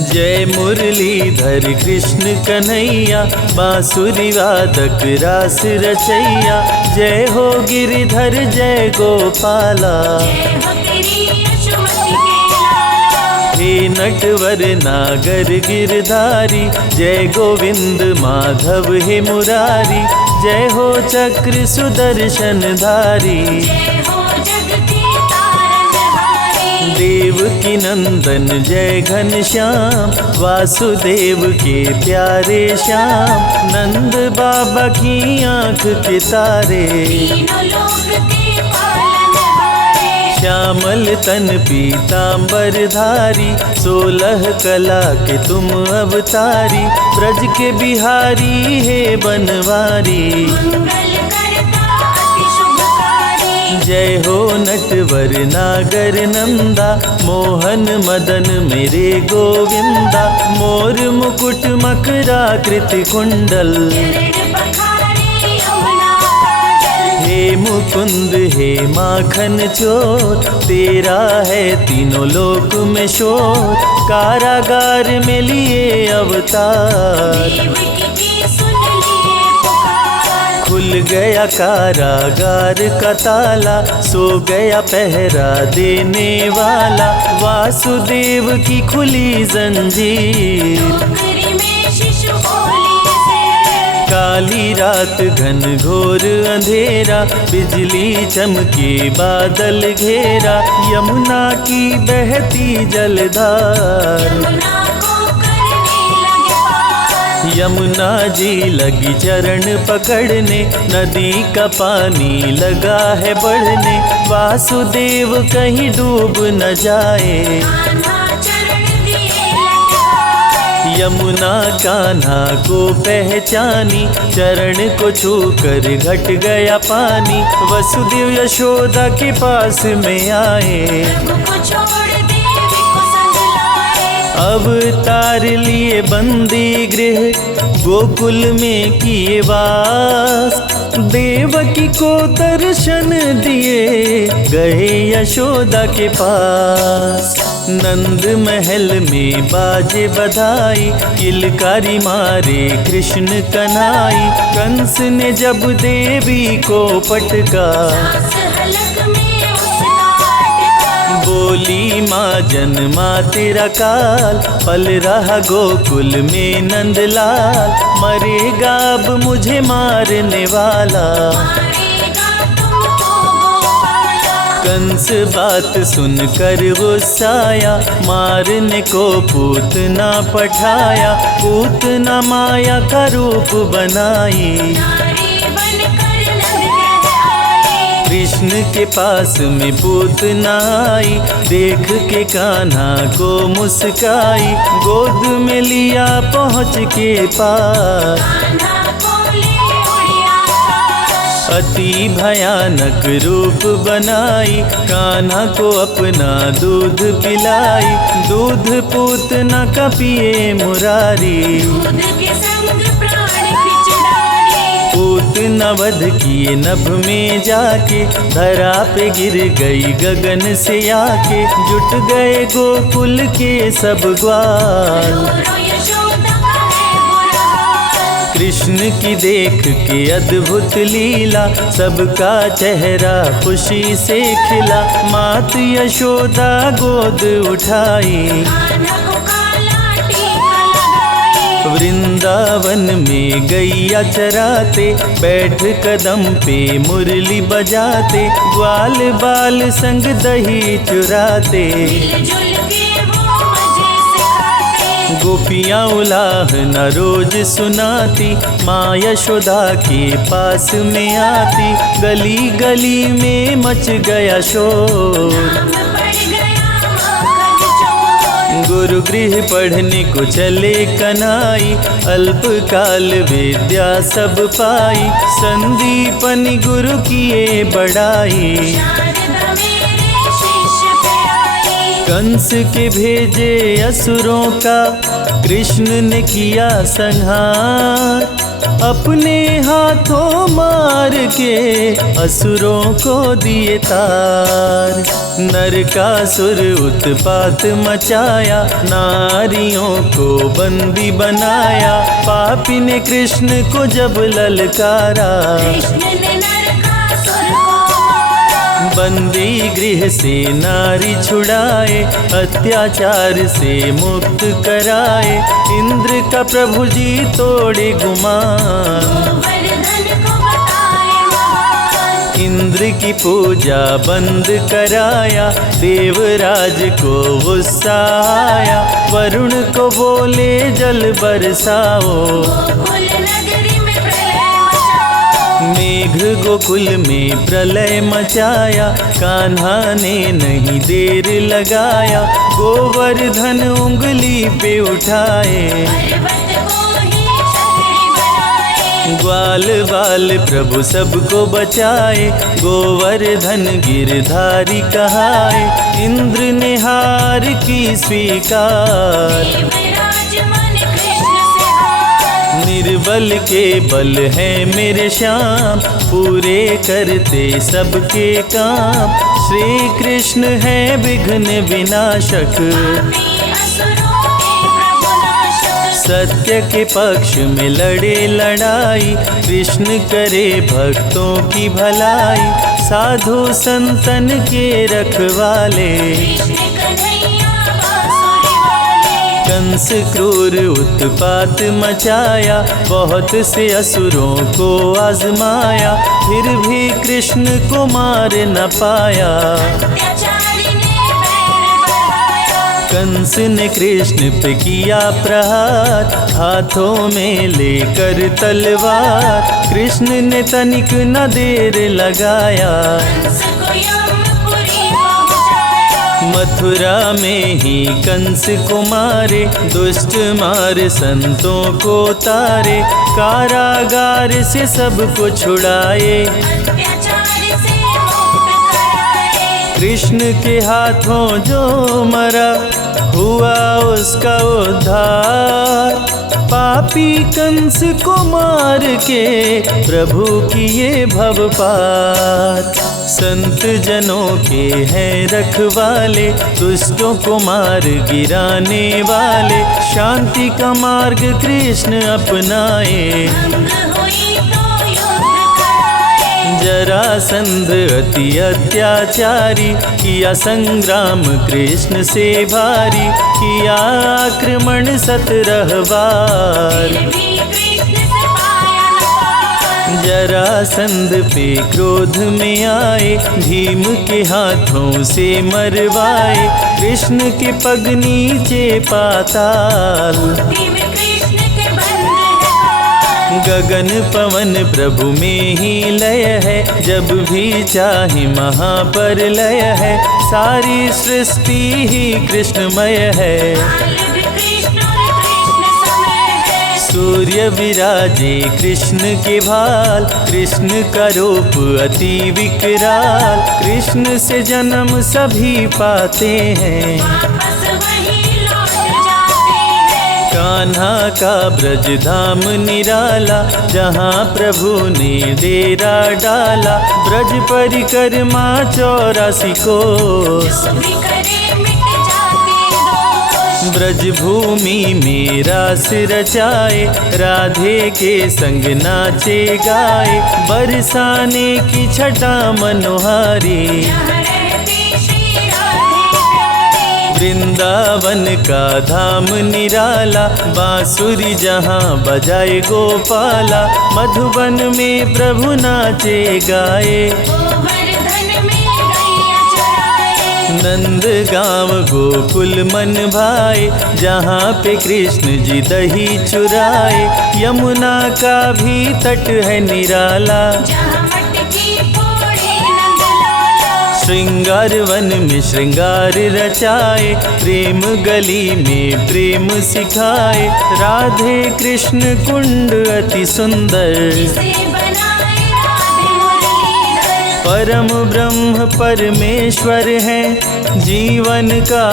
जय मुरलीधर कृष्ण कन्हैया, बांसुरी वादक रास रचैया। जय हो गिरिधर जय गोपाला, जय हो तेरी यशोमती के लाला। हे नटवर नागर गिरधारी। जय गोविंद माधव हे मुरारी। जय हो चक्र सुदर्शन धारी। जय हो जग के तारनहारी। देवकी नंदन जय घनश्याम, वासुदेव के प्यारे श्याम। नंद बाबा की आंख के तारे, तीनों लोक के पालनहारे। श्यामल तन पीतांबर धारी। 16 कला के तुम अवतारी। ब्रज के बिहारी हे बनवारी। मंगल करता अति शुभकारी। जय हो नटवर नागर नंदा, मोहन मदन मेरे गोविंदा। मोर मुकुट मकराकृति कुंडल, चरण पखारे यमुना काजल। हे मुकुंद हे माखन चोर। तेरा है तीनों लोक में शोर। कारागार में लिए अवतार। देवकी की सुन लिए पुकार। खुल गया कारागार का ताला, सो गया पहरा देने वाला। वासुदेव की खुली जंजीर, टोकरी में शिशु बोली से। काली रात घन घोर अंधेरा। बिजली चमके बादल घेरा। यमुना की बहती जलधार, यमुना को करने लगे पार। यमुना जी लगी चरण पकड़ने। नदी का पानी लगा है बढ़ने। वासुदेव कहीं डूब न जाए। कान्हा चरण दिए लटकाए। यमुना कान्हा को पहचानी। चरण को छूकर घट गया पानी। वसुदेव यशोदा के पास में आए। प्रभु को छोड़ देवी को संग लाए। अवतार लिए बंदी गृह, गोकुल में किए वास। देवकी को दर्शन दिए, गए यशोदा के पास। नंद महल में बाजे बधाई, किलकारी मारे कृष्ण कन्हाई। कंस ने जब देवी को पटका, सास हलक में उसका अटका। बोली माँ जन्मा तेरा काल। पल रहा गोकुल में नंदलाल। मरेगा अब मुझे मारने वाला। मारेगा तुमको गोपाला। कंस बात सुनकर गुस्साया, मारने को पूतना पठाया। पूतना माया का रूप बनाई, नारी बनकर नंद ग्रह आई। कृष्ण के पास में पूतना आई। देख के कान्हा को मुस्काई, गोद में लिया पहुँच के पास। कान्हा को ले उड़े आकाश। अति भयानक रूप बनाई, कान्हा को अपना दूध पिलाई। दूध पूतना का पिए मुरारी, दूध के संग प्राण खिंच डाले। पूतना वध किए नभ में जाके। धरा पे गिर गई गगन से आके। जुट गए गोकुल के सब ग्वाल। रो रो यशोदा का है बुरा हाल। कृष्ण की देख के अद्भुत लीला, सबका चेहरा खुशी से खिला। मात यशोदा गोद उठाई, कान्हा को काला टीका वृंदावन में गैया चराते, बैठ कदम पे मुरली बजाते, ग्वाल बाल संग दही चुराते, मिलजुल के वो मजे से खाते। गोपियाँ उलाहना रोज सुनाती, माँ यशोदा के पास में आती, गली गली में मच गया शोर। नाम पड़ गया मगध चोर। गुरु गृह पढ़ने को चले कन्हई, अल्पकाल विद्या सब पाई, संदीपनि गुरु किए बड़ाई। शारदा मेरे शिष्य पे आई। कंस के भेजे असुरों का कृष्ण ने किया संहार, अपने हाथों मार के असुरों को दिए तार। नरकासुर उत्पात मचाया, नारियों को बंदी बनाया, पापी ने कृष्ण को जब ललकारा, कृष्ण ने नरकासुर को मारा। बंदी गृह से नारी छुड़ाए, अत्याचार से मुक्त कराए, इंद्र का प्रभु जी तोड़े गुमान। गोवर्धन को बताए महान। इंद्र की पूजा बंद कराया, देवराज को गुस्सा आया, वरुण को बोले जल बरसाओ, गोकुल नगरी में प्रलय मचाओ। मेघ गोकुल में प्रलय मचाया, कान्हा ने नहीं देर लगाया, गोवर्धन उंगली पे उठाए, पर्वत को ही छतरी बनाए। ग्वाल बाल प्रभु सबको बचाए, गोवर्धन गिरधारी कहाए, इंद्र ने हार की स्वीकार। देवराज मन कृष्ण से हार। निर्बल के बल है मेरे श्याम, पूरे करते सबके काम, श्री कृष्ण है विघ्न विनाशक, पापी असुरों के प्रभु नाशक। सत्य के पक्ष में लड़े लड़ाई, कृष्ण करे भक्तों की भलाई, साधु संतन के रखवाले, कृष्ण कन्हैया बांसुरी वाले। कंस क्रूर उत्पात मचाया, बहुत से असुरों को आजमाया, फिर भी कृष्ण को मार न पाया। अत्याचारी ने बैर बढ़ाया। कंस ने कृष्ण पे किया प्रहार, हाथों में लेकर तलवार, कृष्ण ने तनिक न देर लगाया, कंस को यमपुरी पहुंचाया। मथुरा में ही कंस को मारे, दुष्ट मार संतों को तारे, कारागार से सबको छुड़ाए, अत्याचारी से मुक्त कराए। कृष्ण के हाथों जो मरा, हुआ उसका उद्धार, पापी कंस को मार के प्रभु किए भव पार। संत जनों के हैं रखवाले, दुष्टों को मार गिराने वाले, शांति का मार्ग कृष्ण अपनाए, भंग हुई तो युद्ध कराए। जरासंध अति अत्याचारी, किया संग्राम कृष्ण से भारी, किया आक्रमण 17 बार, फिर भी कृष्ण से पाया न पार। जरासंध पे क्रोध में आए, भीम के हाथों से मरवाए, कृष्ण के पग नीचे पाताल, मुट्ठी में कृष्ण के बंद है हाथ। गगन पवन प्रभु में ही लय है, जब भी चाहे महाप्रलय है, सारी सृष्टि ही कृष्णमय है। काल भी कृष्ण और कृष्ण समय है। सूर्य विराजे कृष्ण के भाल, कृष्ण का रूप अति विकराल, कृष्ण से जन्म सभी पाते हैं, वापस वही लौट जाते हैं। कान्हा का ब्रज धाम निराला, जहाँ प्रभु ने डेरा डाला, ब्रज परिक्रमा 84 कोस, जो भी करे मिट जाते दोष। ब्रज भूमि में रास रचाए, राधे के संग नाचे गाए, बरसाने की छटा मनोहारी, यहाँ रहती श्री राधे प्यारी। वृंदावन वृंदावन का धाम निराला, बांसुरी जहाँ बजाए गोपाला, मधुबन में प्रभु नाचे गाए, गोवर्धन में गैया चराए। नंद गाँव गोकुल मन भाए, जहाँ पे कृष्ण जी दही चुराए, यमुना का भी तट है निराला, जहाँ मटकी फोड़े नंदलाला। श्रृंगार वन में श्रृंगार रचाए, प्रेम गली में प्रेम सिखाए, राधे कृष्ण कुंड अति सुंदर, जिसे बनाए राधे मुरलीधर। परम ब्रह्म परमेश्वर है जीवन का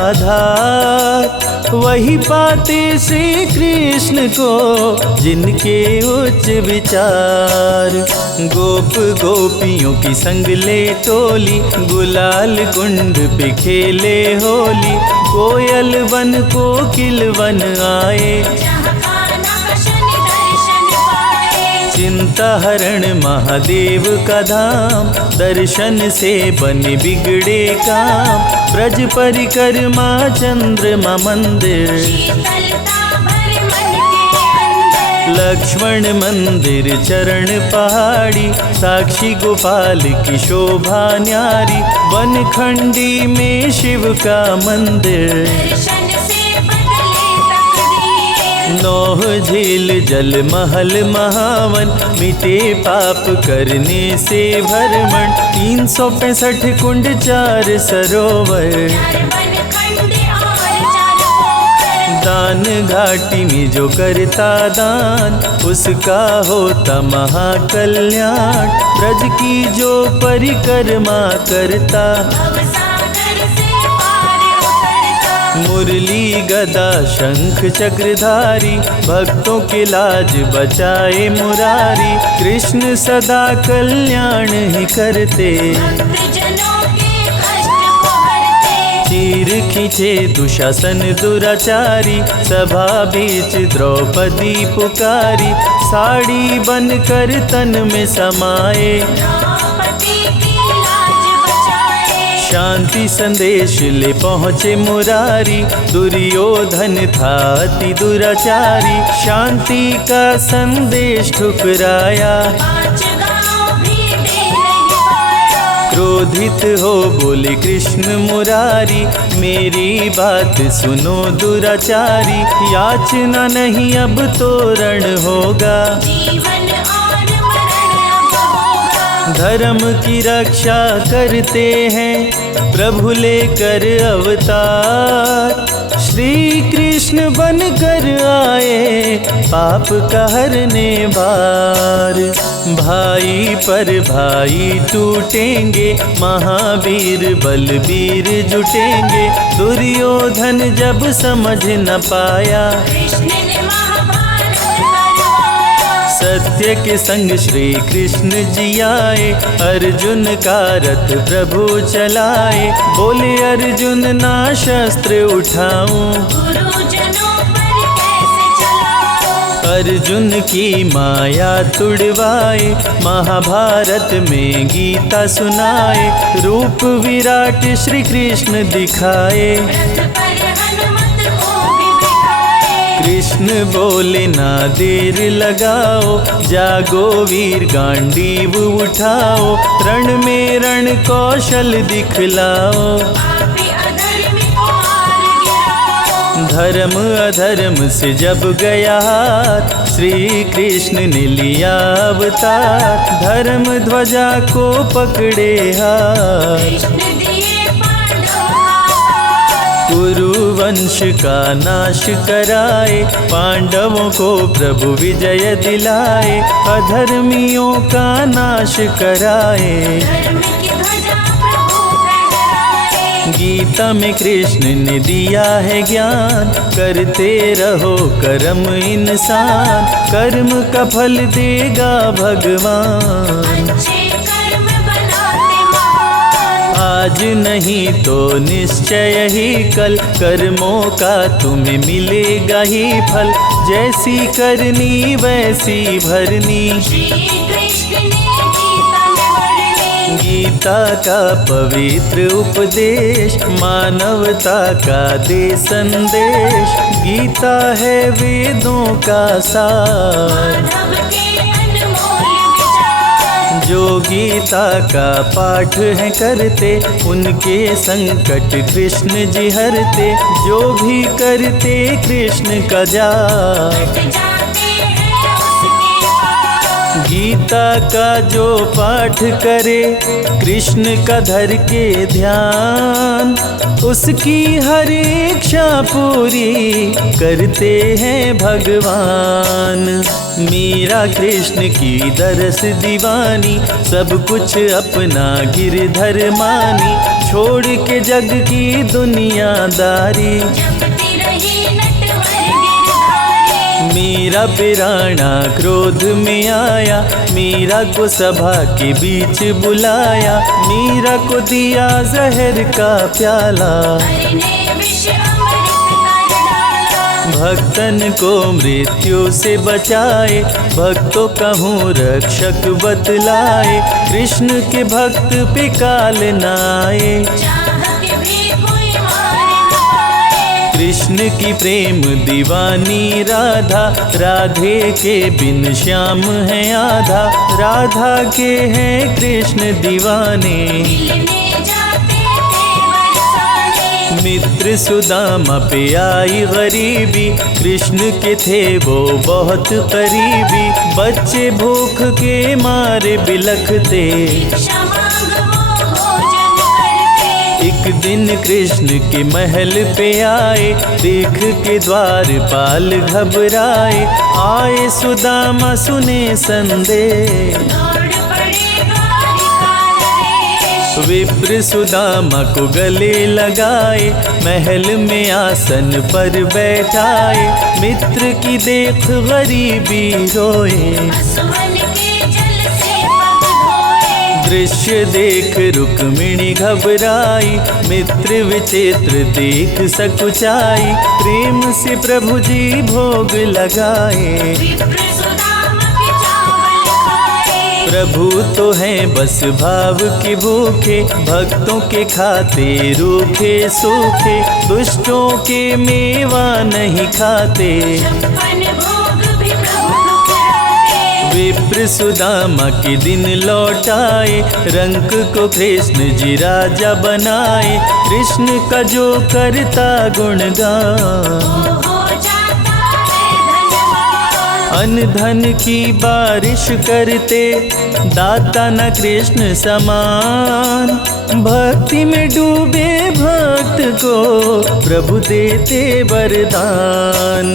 आधार, वही पाते श्री कृष्ण को जिनके उच्च विचार। गोप गोपियों की संग ले टोली, गुलाल कुंड पे खेले होली, कोयल वन कोकिल वन आए, जहाँ कान्हा कृष्ण दर्शन पाए। चिंता हरण महादेव का धाम, दर्शन से बने बिगड़े काम, ब्रज परिक्रमा चंद्रमा मंदिर, शीतलता भर मन के अंदर। लक्ष्मण मंदिर चरण पहाड़ी, साक्षी गोपाल की शोभा न्यारी, वनखंडी में शिव का मंदिर, दर्शन से बदले तकदीर। नौह झील जल महल महावन, मिटे पाप करने से भरमण, 365 कुंड 4 सरोवर, चार वनखंड और चार पोखर। दान घाटी में जो करता दान, उसका होता महाकल्याण, ब्रज की जो परिक्रमा करता, भवसागर से पार उतरता। मुरली गदा शंख चक्रधारी, भक्तों के लाज बचाए मुरारी, कृष्ण सदा कल्याण ही करते, भक्तजनों के कष्ट को हरते। चीर खींचे दुशासन दुराचारी, सभा बीच द्रौपदी पुकारी, साड़ी बनकर तन में समाए, द्रौपदी की लाज बचाए। शांति संदेश ले पहुँचे मुरारी, दुर्योधन था अति दुराचारी, शांति का संदेश ठुकराया, 5 गाँव भी दे नहीं पाया। क्रोधित हो बोले कृष्ण मुरारी, मेरी बात सुनो दुराचारी, याचना नहीं अब तोरण होगा, जीवन और मरण अब होगा। धर्म की रक्षा करते हैं प्रभु लेकर अवतार, श्री कृष्ण बनकर आए पाप का हरने भार। भाई पर भाई टूटेंगे, महावीर बलबीर जुटेंगे, दुर्योधन जब समझ न पाया, कृष्ण ने महाभारत करवाया। सत्य के संग श्री कृष्ण जी आए, अर्जुन का रथ प्रभु चलाए, बोले अर्जुन ना शस्त्र उठाऊं, गुरुजनों पर कैसे चलाऊं। अर्जुन की माया तुड़वाए, महाभारत में गीता सुनाए, रूप विराट श्री कृष्ण दिखाए, रथ पर हनुमत को भी बिठाए। कृष्ण बोले ना देर लगाओ, जागो वीर गांडीव उठाओ, रण में रण कौशल दिखलाओ, पापी अधर्मी को मार गिराओ। धर्म अधर्म से जब गया हाथ, श्री कृष्ण ने लिया अवतार, धर्म ध्वजा को पकड़े हाथ, कृष्ण दिए पांडवों का साथ। कुरुवंश का नाश कराए, पांडवों को प्रभु विजय दिलाए, अधर्मियों का नाश कराए, धर्म की ध्वजा प्रभु फहराए। गीता में कृष्ण ने दिया है ज्ञान, करते रहो कर्म इंसान, कर्म का फल देगा भगवान, अच्छे कर्म बनाते महान। आज नहीं तो निश्चय ही कल, कर्मों का तुम्हें मिलेगा ही फल, जैसी करनी वैसी भरनी, श्री कृष्ण ने गीता में वर्णी। गीता गीता का पवित्र उपदेश मानवता का दे संदेश। गीता है वेदों का सार, माधव के अनमोल विचार। जो गीता का पाठ है करते उनके संकट कृष्ण जी हरते। जो भी करते कृष्ण का जाप हट जाते हैं उसके पास। गीता का जो पाठ करे कृष्ण का धर के ध्यान, उसकी हर इच्छा पूरी करते हैं भगवान। मीरा कृष्ण की दरस दीवानी, सब कुछ अपना गिरधर मानी। छोड़ के जग की दुनियादारी, जपती रही नटवर गिरधारी। मीरा पिराना क्रोध में आया, मीरा को सभा के बीच बुलाया। मीरा को दिया जहर का प्याला, हरि ने विष अमृत कर डाला। भक्तन को मृत्यु से बचाए। भक्तों का हूँ रक्षक बतलाए। कृष्ण के भक्त पे काल न आए, चाह के भी कोई मार न पाए। कृष्ण की प्रेम दीवानी राधा, राधे के बिन श्याम है आधा। राधा के हैं कृष्ण दीवाने, दिल में जाते थे बरसाने। मित्र सुदामा पे आई गरीबी, कृष्ण के थे वो बहुत करीबी। बच्चे भूख के मारे बिलखते, भिक्षा मांग वो भोजन करते। एक दिन कृष्ण के महल पे आए, देख के द्वारपाल घबराए। आए सुदामा सुने संदेश, दौड़ पड़े द्वारिका नरेश। विप्र सुदामा को गले लगाए। महल में आसन पर बैठाए। मित्र की देख गरीबी रोए, असुमन के जल से पग धोए। दृश्य देख रुक्मिणी घबराई। मित्र विचित्र देख सकुचाई। प्रेम से प्रभु जी भोग लगाए। विप्र सुदामा के चावल खाए। प्रभु तो हैं बस भाव के भूखे, भक्तों के खाते रूखे सूखे। दुष्टों के मेवा नहीं खाते, 56 भोग भी प्रभु ठुकराए। विप्र सुदामा के दिन लौट आए। रंक को कृष्ण जी राजा बनाए। कृष्ण का जो करता गुणगान, हो जाता है धनवान। अन्न धन की बारिश करते, दाता न कृष्ण समान। भक्ति में डूबे भक्त को प्रभु देते वरदान।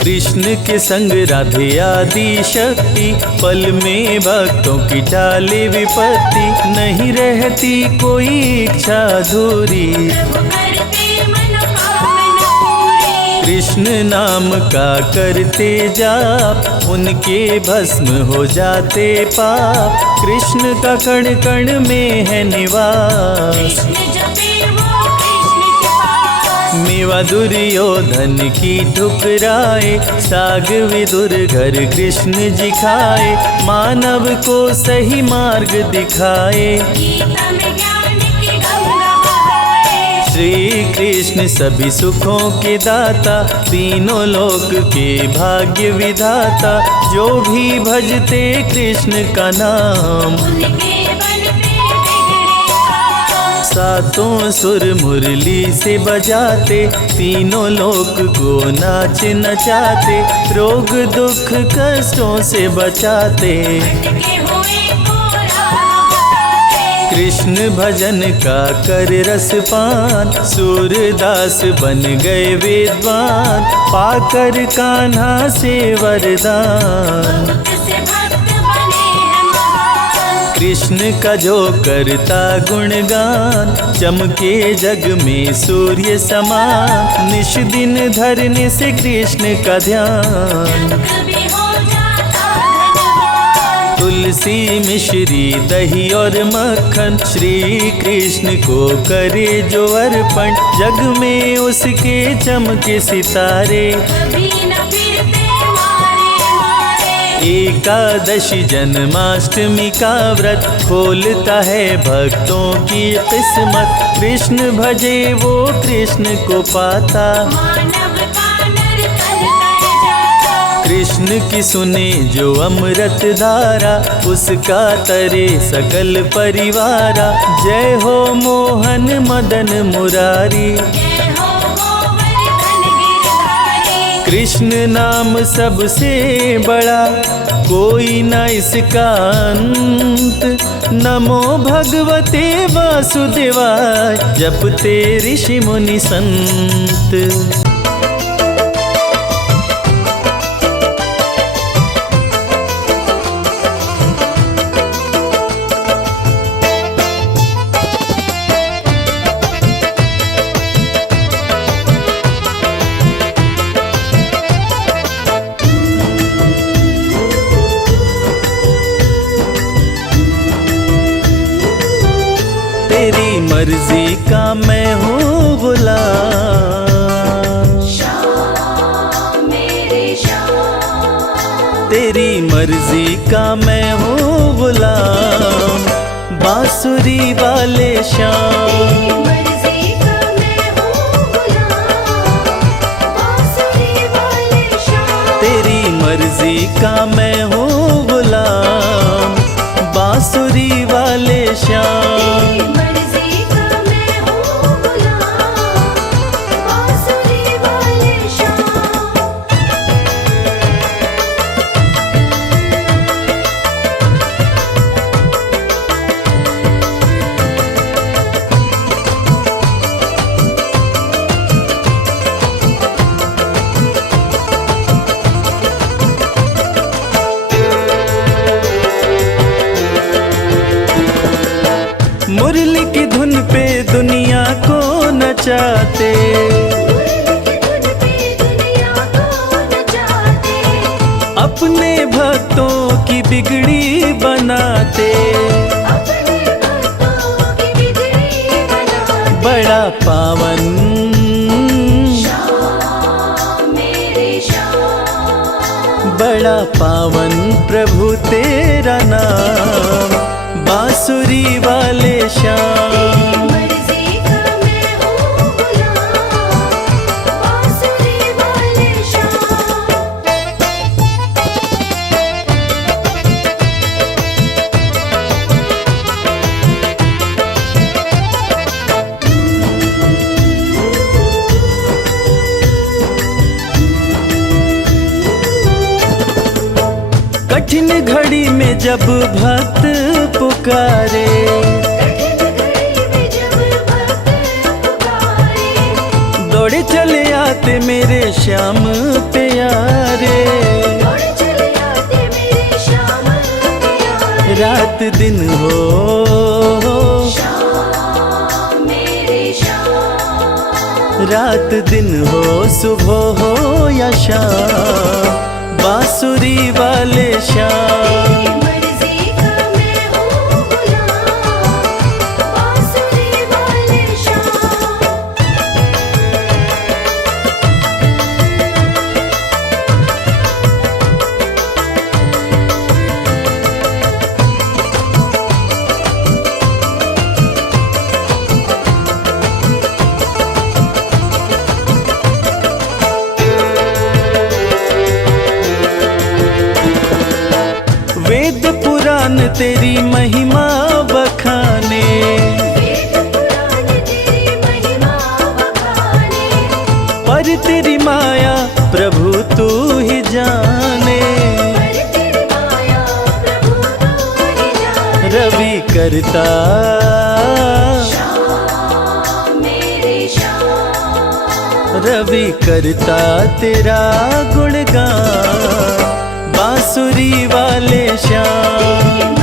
कृष्ण के संग राधे आदि शक्ति, पल में भक्तों की टाले विपत्ति। नहीं रहती कोई इच्छा अधूरी, प्रभु करते मनोकामना पूरी। कृष्ण नाम का करते जाप, उनके भस्म हो जाते पाप। कृष्ण का कण कण में है निवास, कृष्ण जपे वो कृष्ण के पास। मेवा दुर्योधन की ठुकराए। साग विदुर घर कृष्ण जी खाए। मानव को सही मार्ग दिखाए। गीता में ज्ञान की गंगा बहाए। श्री कृष्ण सभी सुखों के दाता, तीनों लोक के भाग्य विधाता। जो भी भजते कृष्ण का नाम, उनके बनते बिगड़े काम। सातों सुर मुरली से बजाते। तीनों लोक को नाच नचाते। रोग दुख कष्टों से बचाते। भटके हुए को राह बताते। कृष्ण भजन का कर रसपान, सूरदास बन गए विद्वान। पाकर कान्हा से वरदान, बहुत से भक्त बने हैं महान। कृष्ण का जो करता गुणगान। चमके जग में सूर्य समान, निश दिन धरने से कृष्ण का ध्यान। जग भी हो जाता धनवान। तुलसी मिश्री दही और मक्खन, श्री कृष्ण को करे जो अर्पण। जग में उसके चमके सितारे, कभी न फिरते मारे मारे। एकादशी जन्माष्टमी का व्रत खोलता है भक्तों की किस्मत। कृष्ण भजे वो कृष्ण को पाता, मानव का नर कर जाता। कृष्ण की सुने जो अमृत धारा, उसका तरे सकल परिवारा। जय हो मोहन मदन मुरारी, जय हो गोवर्धन गिरधारी। कृष्ण नाम सबसे बड़ा, कोई न इसका अंत। नमो भगवते वासुदेवाय, जपते ऋषि मुनि संत। तेरी मर्जी का मैं हूँ गुलाम, श्याम मेरे श्याम। तेरी मर्जी का मैं हूँ गुलाम। बांसुरी वाले श्याम, मर्जी का मैं हूँ गुलाम। बांसुरी वाले श्याम, तेरी मर्जी का मैं हूँ गुलाम। बांसुरी वाले श्याम, मर्जी का मैं हूँ गुलाम। बांसुरी वाले श्याम। मुरली की धुन पे दुनिया को नचाते, धुन पे दुनिया को नचाते। अपने भक्तों की बिगड़ी बनाते। अपने भक्तों की बिगड़ी बनाते। बड़ा पावन, श्याम मेरे श्याम। बड़ा पावन प्रभु तेरा नाम। बांसुरी वाले श्याम, मर्जी का मैं हूँ गुलाम। बांसुरी वाले श्याम। कठिन घड़ी में जब भक्त पुकारे, कठिन घड़ी में जब भक्त पुकारे। दौड़े चले आते मेरे श्याम प्यारे। दौड़ चले आते मेरे श्याम प्यारे। रात दिन हो, श्याम मेरे श्याम। रात दिन हो, सुबह हो या शाम। बांसुरी वाले श्याम, मर्जी का मैं हूँ गुलाम। बांसुरी वाले श्याम। वेद पुराण तेरी महिमा बखाने। वेद पुराण तेरी महिमा बखाने। पर तेरी माया प्रभु तू ही जाने। पर तेरी माया प्रभु तू ही जाने। रवि करता, श्याम मेरे श्याम। रवि करता तेरा गुणगान। बांसुरी वाले श्याम,